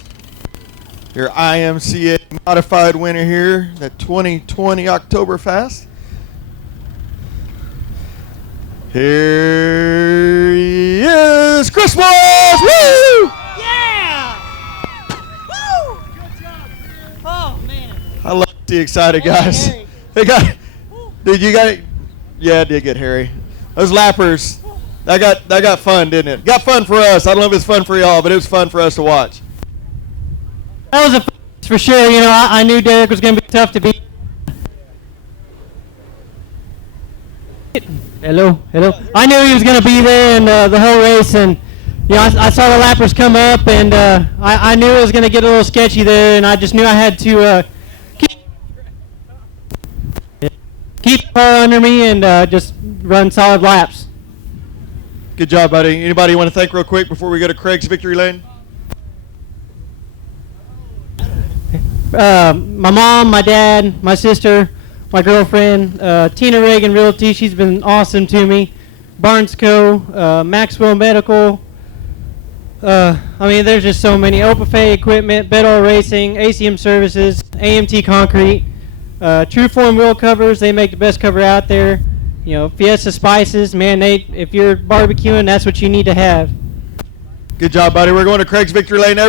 your IMCA modified winner here, the 2020 OctoberFast. Here he is, Chris Morris! Woo! Yeah! Woo! Good job, man. Oh, man. I love to see excited guys. They got, dude, you got it. Yeah, it did get hairy. Those lappers. That got fun, didn't it? Got fun for us. I don't know if it's fun for y'all, but it was fun for us to watch. That was a for sure. You know, I knew Derek was going to be tough to beat. Hello. I knew he was going to be there in the whole race, and you know, I saw the lappers come up, and I knew it was going to get a little sketchy there, and I just knew I had to keep the car under me and just run solid laps. Good job, buddy. Anybody you want to thank real quick before we go to Craig's victory lane? My mom, my dad, my sister, my girlfriend, Tina Reagan Realty. She's been awesome to me. Barnes Co., Maxwell Medical. I mean, there's just so many. OctoberFast Equipment, Bedall Racing, ACM Services, AMT Concrete, Trueform Wheel Covers. They make the best cover out there. You know, Fiesta Spices, man, if you're barbecuing, that's what you need to have. Good job, buddy. We're going to Craig's victory lane.